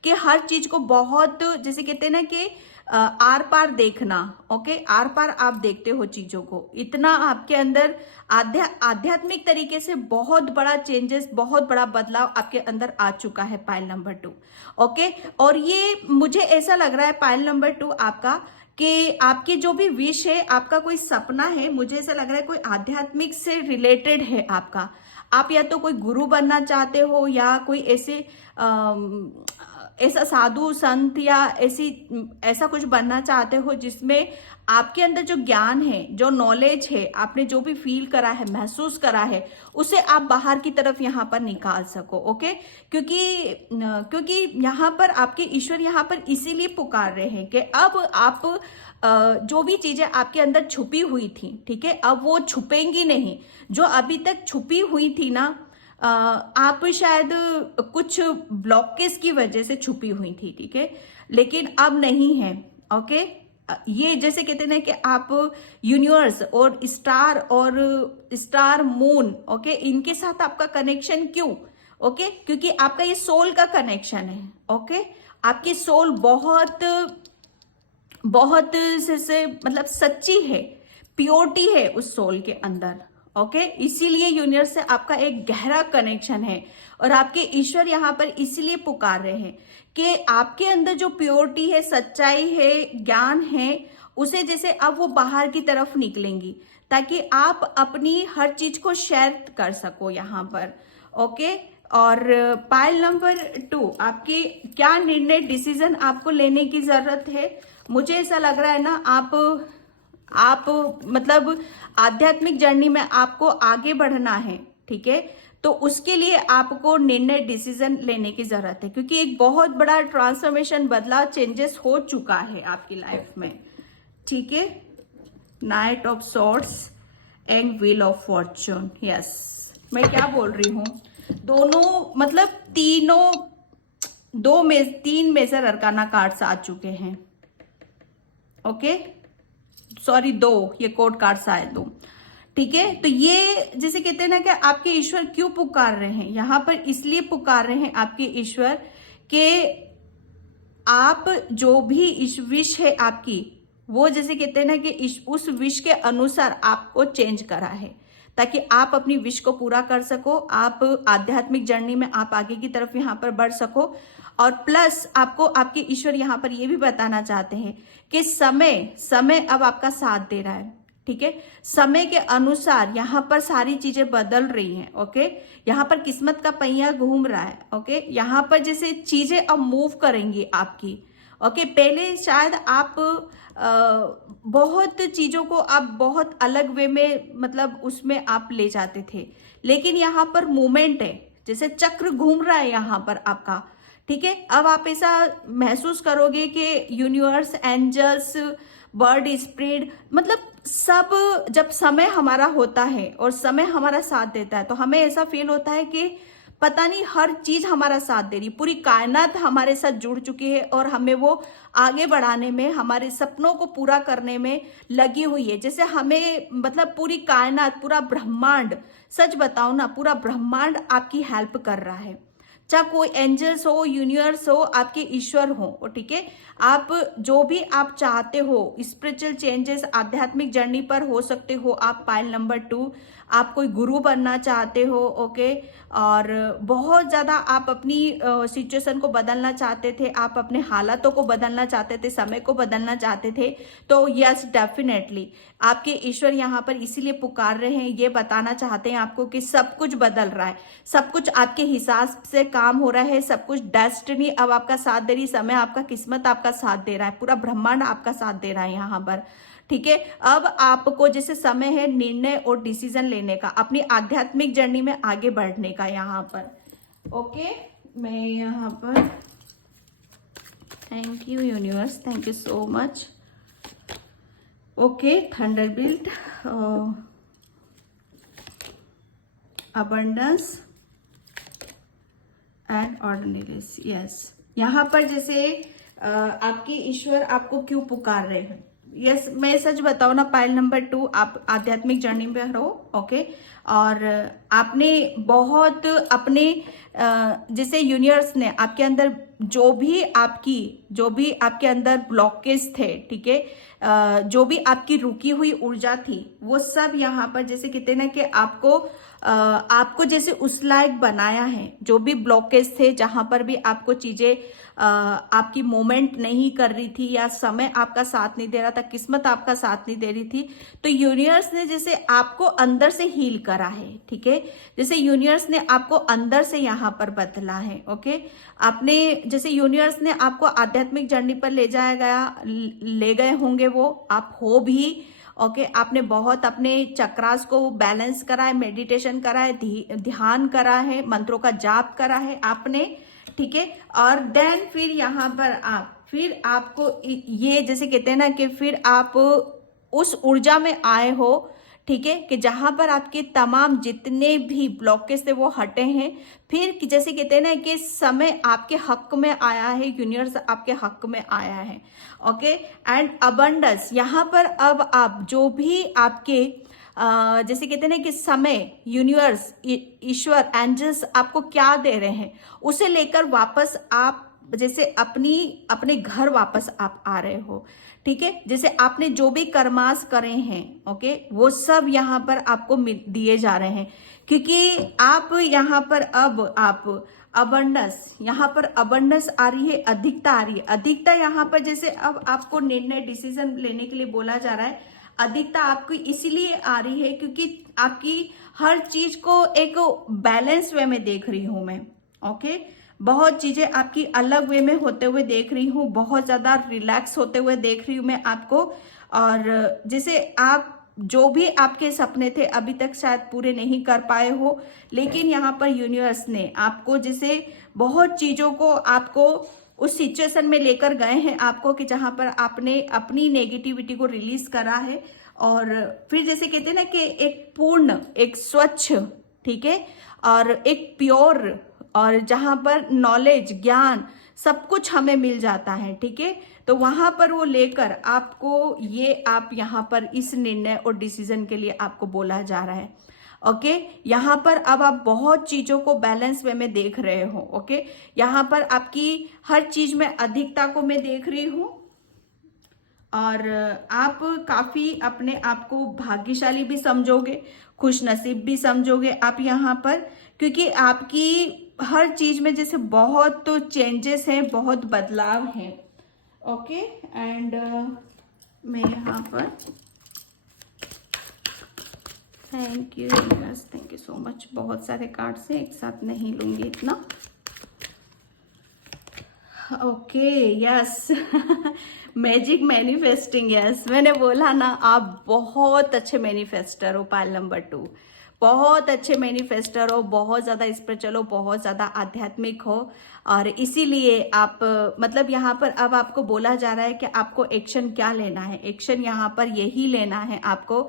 कि हर चीज को बहुत, जैसे कहते हैं ना कि आर पार देखना, ओके, आर पार आप देखते हो चीजों को, इतना आपके अंदर आध्यात्मिक तरीके से बहुत बड़ा चेंजेस, बहुत बड़ा बदलाव आपके अंदर आ चुका है पाइल नंबर 2, ओके। और ये मुझे ऐसा लग रहा है पाइल नंबर 2 आपका, कि आपकी जो भी विश है, आपका कोई सपना है, मुझे ऐसा लग रहा है कोई आध्यात्मिक से रिलेटेड है आपका। आप या तो कोई गुरु बनना चाहते हो, या कोई ऐसा साधु संत या ऐसा कुछ बनना चाहते हो जिसमें आपके अंदर जो ज्ञान है, जो नॉलेज है, आपने जो भी फील करा है, महसूस करा है, उसे आप बाहर की तरफ यहाँ पर निकाल सको, ओके। क्योंकि यहाँ पर आपके ईश्वर यहाँ पर इसीलिए पुकार रहे हैं कि अब आप जो भी चीजें आपके अंदर छुपी हुई थी, ठीक है, अब वो छुपेंगी नहीं। जो अभी तक छुपी हुई थी ना, आप शायद कुछ ब्लॉकेज की वजह से छुपी हुई थी, ठीक है, लेकिन अब नहीं है, ओके। ये जैसे कहते हैं ना कि आप यूनिवर्स और स्टार मून, ओके, इनके साथ आपका कनेक्शन क्यों, ओके, क्योंकि आपका ये सोल का कनेक्शन है, ओके। आपकी सोल बहुत बहुत से मतलब सच्ची है, प्योरिटी है उस सोल के अंदर, ओके। इसीलिए यूनिवर्स से आपका एक गहरा कनेक्शन है, और आपके ईश्वर यहाँ पर इसीलिए पुकार रहे हैं कि आपके अंदर जो प्योरिटी है, सच्चाई है, ज्ञान है, उसे जैसे अब वो बाहर की तरफ निकलेंगी, ताकि आप अपनी हर चीज को शेयर कर सको यहाँ पर, ओके। और पाइल नंबर 2, आपकी क्या निर्णय, डिसीजन आपको लेने की जरूरत है। मुझे ऐसा लग रहा है ना, आप मतलब आध्यात्मिक जर्नी में आपको आगे बढ़ना है, ठीक है, तो उसके लिए आपको निर्णय, डिसीजन लेने की जरूरत है, क्योंकि एक बहुत बड़ा ट्रांसफॉर्मेशन, बदलाव, चेंजेस हो चुका है आपकी लाइफ में, ठीक है। Night of swords and wheel of Fortune, yes, मैं क्या बोल रही हूँ, दोनों मतलब तीन मेजर अरकाना कार्ड्स आ चुके हैं, ओके, सॉरी 2, ये कोड कार्ड्स आए 2, ठीक है। तो ये जैसे कहते हैं ना कि आपके ईश्वर क्यों पुकार रहे हैं यहाँ पर, इसलिए पुकार रहे हैं आपके ईश्वर के आप जो भी विश है आपकी, वो जैसे कहते हैं ना कि उस विश के अनुसार आपको चेंज करा है, ताकि आप अपनी विश को पूरा कर सको, आप आध्यात्मिक जर्नी में आप आगे की तरफ यहाँ पर बढ़ सको। और प्लस आपको आपके ईश्वर यहाँ पर ये भी बताना चाहते हैं कि समय अब आपका साथ दे रहा है, ठीक है, समय के अनुसार यहाँ पर सारी चीजें बदल रही हैं, ओके। यहाँ पर किस्मत का पहिया घूम रहा है, ओके। यहाँ पर जैसे चीजें अब मूव करेंगी आपकी, ओके। पहले शायद आप बहुत चीजों को आप बहुत अलग वे में, मतलब उसमें आप ले जाते थे, लेकिन यहाँ पर मूवमेंट है, जैसे चक्र घूम रहा है यहाँ पर आपका, ठीक है। अब आप ऐसा महसूस करोगे कि यूनिवर्स, एंजल्स, बर्ड स्प्रिट, मतलब सब, जब समय हमारा होता है और समय हमारा साथ देता है, तो हमें ऐसा फील होता है कि पता नहीं हर चीज हमारा साथ दे रही, पूरी कायनात हमारे साथ जुड़ चुकी है और हमें वो आगे बढ़ाने में, हमारे सपनों को पूरा करने में लगी हुई है। जैसे हमें मतलब पूरी कायनात, पूरा ब्रह्मांड, सच बताओ ना, पूरा ब्रह्मांड आपकी हेल्प कर रहा है, चाहे कोई एंजल्स हो, यूनिवर्स हो, आपके ईश्वर हो, ठीक है। आप जो भी आप चाहते हो, स्पिरिचुअल चेंजेस आध्यात्मिक जर्नी पर हो सकते हो आप। पाइल नंबर 2, आप कोई गुरु बनना चाहते हो, ओके, और बहुत ज़्यादा आप अपनी सिचुएशन को बदलना चाहते थे, आप अपने हालातों को बदलना चाहते थे, समय को बदलना चाहते थे, तो यस, डेफिनेटली आपके ईश्वर यहाँ पर इसीलिए पुकार रहे हैं, ये बताना चाहते हैं आपको कि सब कुछ बदल रहा है, सब कुछ आपके हिसाब से काम हो रहा है, सब कुछ डेस्टिनी अब आपका साथ दे रही, समय आपका, किस्मत आपका साथ दे रहा है, पूरा ब्रह्मांड आपका साथ दे रहा है यहाँ पर, ठीक है। अब आपको जैसे समय है निर्णय और डिसीजन लेने का, अपनी आध्यात्मिक जर्नी में आगे बढ़ने का यहाँ पर, ओके। मैं यहाँ पर, thank you universe, thank you so much, okay. थंडरबिल्ट, अबंडेंस एंड ऑर्डिनरीज, यस, यहाँ पर जैसे आपकी ईश्वर आपको क्यों पुकार रहे हैं। यस, मैं सच बताऊं ना, पाइल नंबर 2 आप आध्यात्मिक जर्नी पे रहो, ओके। और आपने बहुत अपने जैसे यूनिवर्स ने आपके अंदर जो भी आपके अंदर ब्लॉकेज थे, ठीक है, जो भी आपकी रुकी हुई ऊर्जा थी, वो सब यहाँ पर जैसे कहते हैं ना कि आपको जैसे उस लायक बनाया है। जो भी ब्लॉकेज थे, जहां पर भी आपको चीजें आपकी मोमेंट नहीं कर रही थी, या समय आपका साथ नहीं दे रहा था, किस्मत आपका साथ नहीं दे रही थी, तो यूनिवर्स ने जैसे आपको अंदर से हील करा है, ठीक है। जैसे यूनिवर्स ने आपको अंदर से यहाँ पर बदला है, ओके। आपने जैसे यूनिवर्स ने आपको आध्यात्मिक जर्नी पर ले गए होंगे, वो आप हो भी, ओके। आपने बहुत अपने चक्रास को बैलेंस करा है, मेडिटेशन करा है, ध्यान करा है, मंत्रों का जाप करा है आपने, ठीक है। और देन फिर यहाँ पर फिर आपको ये जैसे कहते हैं ना कि फिर आप उस ऊर्जा में आए हो, ठीक है, कि जहां पर आपके तमाम जितने भी ब्लॉकेज थे वो हटे हैं। फिर जैसे कहते हैं ना कि समय आपके हक में आया है, यूनिवर्स आपके हक में आया है, ओके। एंड अबंडेंस, यहाँ पर अब आप जो भी आपके जैसे कहते हैं ना कि समय, यूनिवर्स, ईश्वर, एंजल्स आपको क्या दे रहे हैं, उसे लेकर वापस आप जैसे अपने घर वापस आप आ रहे हो, ठीक है। जैसे आपने जो भी कर्मास करे हैं, ओके, वो सब यहाँ पर आपको दिए जा रहे हैं, क्योंकि आप यहाँ पर अब आप अबंडेंस, यहाँ पर अबंडेंस आ रही है, अधिकता आ रही है। अधिकता यहाँ पर जैसे अब आपको निर्णय, डिसीजन लेने के लिए बोला जा रहा है। अधिकता आपकी इसीलिए आ रही है क्योंकि आपकी हर चीज को एक बैलेंस वे में देख रही हूं मैं, ओके। बहुत चीजें आपकी अलग वे में होते हुए देख रही हूँ, बहुत ज्यादा रिलैक्स होते हुए देख रही हूँ मैं आपको। और जैसे आप जो भी आपके सपने थे अभी तक शायद पूरे नहीं कर पाए हो, लेकिन यहाँ पर यूनिवर्स ने आपको जैसे बहुत चीजों को आपको उस सिचुएशन में लेकर गए हैं आपको, कि जहां पर आपने अपनी नेगेटिविटी को रिलीज करा है। और फिर जैसे कहते हैं ना कि एक पूर्ण, एक स्वच्छ, ठीक है, और एक प्योर, और जहां पर नॉलेज, ज्ञान, सब कुछ हमें मिल जाता है, ठीक है। तो वहां पर वो लेकर आपको ये आप यहाँ पर इस निर्णय और डिसीजन के लिए आपको बोला जा रहा है, ओके। यहाँ पर अब आप बहुत चीजों को बैलेंस वे में देख रहे हो, ओके। यहाँ पर आपकी हर चीज में अधिकता को मैं देख रही हूं, और आप काफी अपने आप को भाग्यशाली भी समझोगे, खुश नसीब भी समझोगे आप यहाँ पर, क्योंकि आपकी हर चीज में जैसे बहुत तो चेंजेस हैं, बहुत बदलाव हैं, ओके। एंड मैं यहाँ पर thank you universe, thank you so much. बहुत सारे कार्ड्स हैं, एक साथ नहीं लूंगी इतना, okay. Yes, magic manifesting, yes, मैंने बोला ना आप बहुत अच्छे मैनिफेस्टर हो। पाइल नंबर 2, बहुत अच्छे मैनिफेस्टर हो, बहुत ज्यादा स्पिरिचुअल हो, बहुत ज्यादा आध्यात्मिक हो, और इसीलिए आप मतलब यहाँ पर अब आपको बोला जा रहा है कि आपको एक्शन क्या लेना है। एक्शन यहाँ पर यही लेना है आपको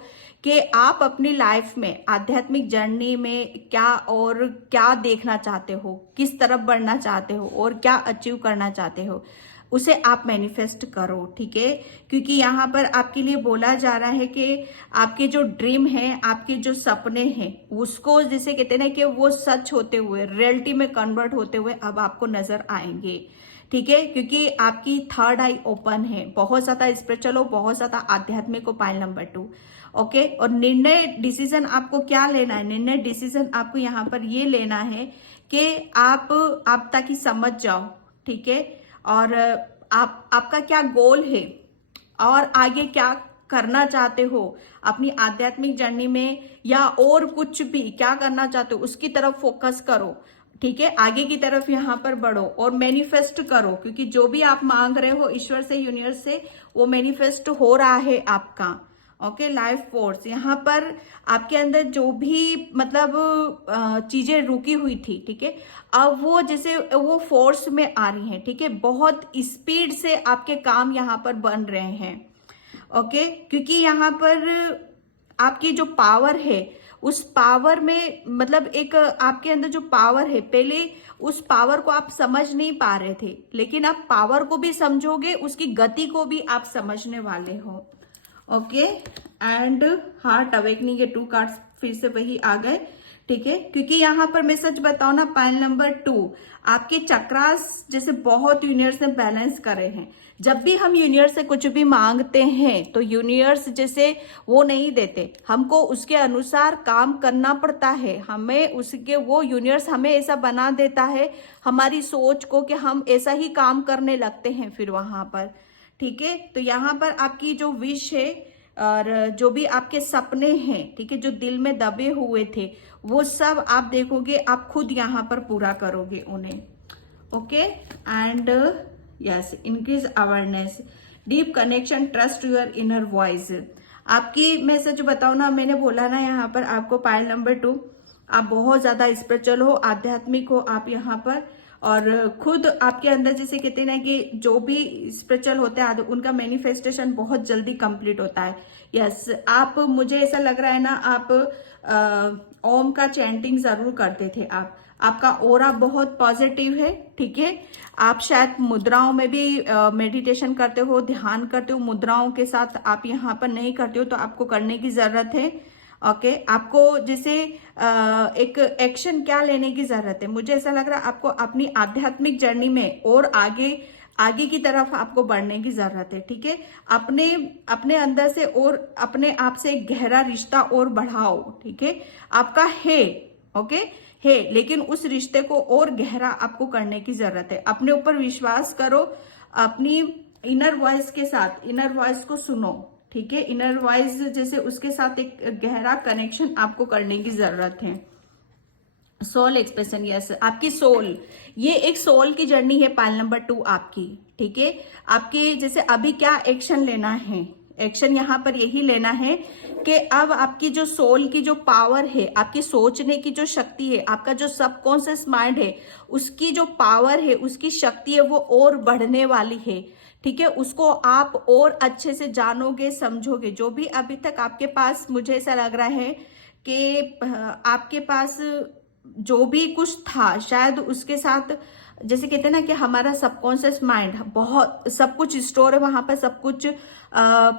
कि आप अपनी लाइफ में आध्यात्मिक जर्नी में क्या और क्या देखना चाहते हो, किस तरफ बढ़ना चाहते हो, और क्या अचीव करना चाहते हो, उसे आप मैनिफेस्ट करो, ठीक है। क्योंकि यहाँ पर आपके लिए बोला जा रहा है कि आपके जो ड्रीम है, आपके जो सपने हैं, उसको जैसे कहते हैं ना कि वो सच होते हुए, रियलिटी में कन्वर्ट होते हुए अब आपको नजर आएंगे, ठीक है। क्योंकि आपकी थर्ड आई ओपन है, बहुत ज्यादा स्पिरिचुअल हो, बहुत ज्यादा आध्यात्मिक हो। Pile number 2, okay. और निर्णय डिसीजन आपको क्या लेना है, निर्णय डिसीजन आपको यहाँ पर ये लेना है कि आप ताकि समझ जाओ, ठीक है, और आपका क्या गोल है और आगे क्या करना चाहते हो अपनी आध्यात्मिक जर्नी में, या और कुछ भी क्या करना चाहते हो उसकी तरफ फोकस करो, ठीक है। आगे की तरफ यहाँ पर बढ़ो और मैनिफेस्ट करो, क्योंकि जो भी आप मांग रहे हो ईश्वर से, यूनिवर्स से, वो मैनिफेस्ट हो रहा है आपका, ओके। लाइफ फोर्स, यहाँ पर आपके अंदर जो भी मतलब चीजें रुकी हुई थी, ठीक है, अब वो जैसे वो फोर्स में आ रही हैं, ठीक है। बहुत स्पीड से आपके काम यहाँ पर बन रहे हैं, ओके। क्योंकि यहाँ पर आपकी जो पावर है उस पावर में मतलब एक आपके अंदर जो पावर है, पहले उस पावर को आप समझ नहीं पा रहे थे, लेकिन आप पावर को भी समझोगे, उसकी गति को भी आप समझने वाले हो। ओके, एंड हार्ट अवेकनिंग, ये 2 कार्ड्स फिर से वही आ गए, ठीक है। क्योंकि यहाँ पर मैं सच बताऊं ना, पाइल नंबर 2 आपके चक्रास जैसे बहुत यूनिवर्स ने बैलेंस करे हैं। जब भी हम यूनिवर्स से कुछ भी मांगते हैं तो यूनिवर्स जैसे वो नहीं देते, हमको उसके अनुसार काम करना पड़ता है। हमें उसके वो यूनिवर्स हमें ऐसा बना देता है, हमारी सोच को, कि हम ऐसा ही काम करने लगते हैं फिर वहां पर, ठीक है। तो यहाँ पर आपकी जो विश है और जो भी आपके सपने हैं, ठीक है, जो दिल में दबे हुए थे, वो सब आप देखोगे, आप खुद यहाँ पर पूरा करोगे उन्हें। Okay, and yes, increase awareness, deep connection, trust your inner voice. आपकी, मैं सच बताऊं ना, मैंने बोला ना यहाँ पर आपको पाइल नंबर 2, आप बहुत ज्यादा स्पिरिचुअल हो, आध्यात्मिक हो आप यहाँ पर, और खुद आपके अंदर जैसे कहते हैं ना कि जो भी स्पिरिचुअल होते हैं उनका मैनिफेस्टेशन बहुत जल्दी कंप्लीट होता है। यस, आप, मुझे ऐसा लग रहा है ना, आप ओम का चैंटिंग जरूर करते थे आप, आपका ऑरा बहुत पॉजिटिव है, ठीक है। आप शायद मुद्राओं में भी मेडिटेशन करते हो, ध्यान करते हो, मुद्राओं के साथ आप यहाँ पर नहीं करते हो तो आपको करने की जरूरत है। ओके, आपको जैसे एक एक्शन क्या लेने की जरूरत है, मुझे ऐसा लग रहा है आपको अपनी आध्यात्मिक जर्नी में और आगे की तरफ आपको बढ़ने की जरूरत है, ठीक है। अपने अंदर से और अपने आप से एक गहरा रिश्ता और बढ़ाओ, ठीक है। आपका है, ओके, है, लेकिन उस रिश्ते को और गहरा आपको करने की जरूरत है। अपने ऊपर विश्वास करो, अपनी इनर वॉइस के साथ, इनर वॉइस को सुनो, ठीक है। इनर वॉइस जैसे उसके साथ एक गहरा कनेक्शन आपको करने की जरूरत है। सोल एक्सप्रेशन, यस, आपकी सोल, ये एक सोल की जर्नी है पाइल नंबर 2 आपकी, ठीक है। आपके जैसे अभी क्या एक्शन लेना है, एक्शन यहाँ पर यही लेना है कि अब आपकी जो सोल की जो पावर है, आपकी सोचने की जो शक्ति है, आपका जो सबकॉन्शियस माइंड है, उसकी जो पावर है, उसकी शक्ति है, वो और बढ़ने वाली है, ठीक है। उसको आप और अच्छे से जानोगे, समझोगे। जो भी अभी तक आपके पास, मुझे ऐसा लग रहा है कि आपके पास जो भी कुछ था, शायद उसके साथ, जैसे कहते हैं ना कि हमारा सबकॉन्शियस माइंड बहुत सब कुछ स्टोर है वहां पर, सब कुछ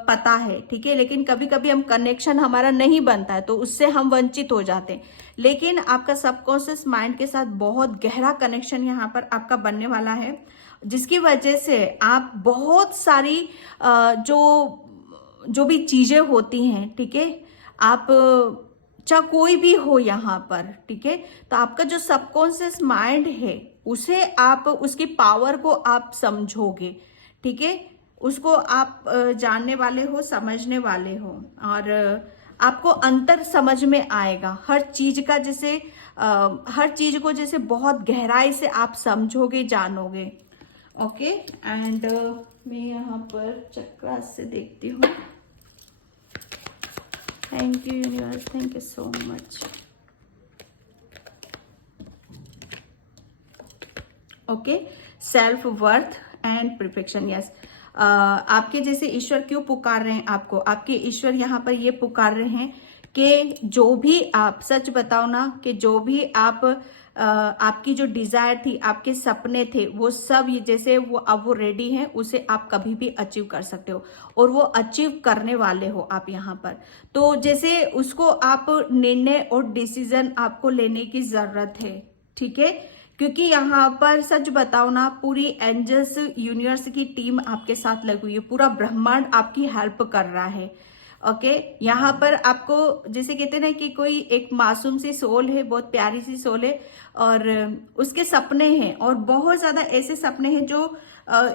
पता है, ठीक है। लेकिन कभी कभी हम कनेक्शन हमारा नहीं बनता है तो उससे हम वंचित हो जाते हैं। लेकिन आपका सबकॉन्शियस माइंड के साथ बहुत गहरा कनेक्शन यहाँ पर आपका बनने वाला है, जिसकी वजह से आप बहुत सारी जो भी चीजें होती हैं, ठीक है, आप चाहे कोई भी हो यहाँ पर, ठीक है, तो आपका जो सबकॉन्शियस माइंड है उसे आप, उसकी पावर को आप समझोगे, ठीक है। उसको आप जानने वाले हो, समझने वाले हो, और आपको अंतर समझ में आएगा हर चीज का, जैसे हर चीज को जैसे बहुत गहराई से आप समझोगे, जानोगे। ओके, एंड मैं यहाँ पर चक्रास से देखती हूँ। Thank you universe, thank you so much. Okay, self worth and perfection, yes. आपके जैसे ईश्वर क्यों पुकार रहे हैं आपको, आपके ईश्वर यहाँ पर ये पुकार रहे हैं कि जो भी आप, सच बताओ ना, कि जो भी आप आपकी जो डिजायर थी, आपके सपने थे, वो सब ये जैसे वो अब वो रेडी हैं, उसे आप कभी भी अचीव कर सकते हो, और वो अचीव करने वाले हो आप यहाँ पर। तो जैसे उसको आप निर्णय और डिसीजन आपको लेने की जरूरत है, ठीक है। क्योंकि यहाँ पर सच बताओ ना, पूरी एंजल्स यूनिवर्स की टीम आपके साथ लगी हुई है, पूरा ब्रह्मांड आपकी हेल्प कर रहा है। ओके, यहाँ पर आपको जैसे कहते हैं ना कि कोई एक मासूम सी सोल है, बहुत प्यारी सी सोल है, और उसके सपने हैं, और बहुत ज्यादा ऐसे सपने हैं जो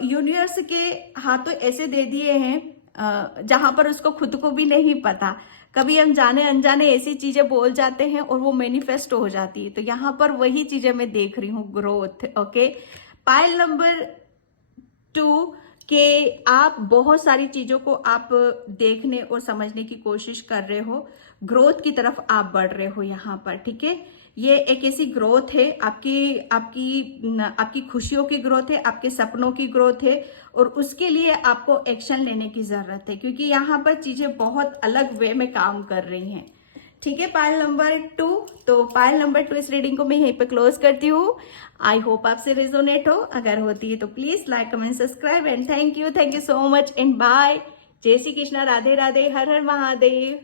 यूनिवर्स के हाथों ऐसे दे दिए हैं जहां पर उसको खुद को भी नहीं पता। कभी हम जाने अनजाने ऐसी चीजें बोल जाते हैं और वो मैनिफेस्ट हो जाती है। तो यहाँ पर वही चीजें मैं देख रही हूँ, ग्रोथ। ओके, पाइल नंबर 2 कि आप बहुत सारी चीजों को आप देखने और समझने की कोशिश कर रहे हो, ग्रोथ की तरफ आप बढ़ रहे हो यहाँ पर, ठीक है। ये एक ऐसी ग्रोथ है, आपकी आपकी आपकी खुशियों की ग्रोथ है, आपके सपनों की ग्रोथ है, और उसके लिए आपको एक्शन लेने की जरूरत है, क्योंकि यहाँ पर चीजें बहुत अलग वे में काम कर रही हैं, ठीक है, पायल नंबर 2। तो पायल नंबर 2 इस रीडिंग को मैं यहीं पे क्लोज करती हूँ। आई होप आपसे रेजोनेट हो, अगर होती है तो please like comment subscribe and thank you so much and bye. जय श्री कृष्णा, राधे राधे, हर हर महादेव।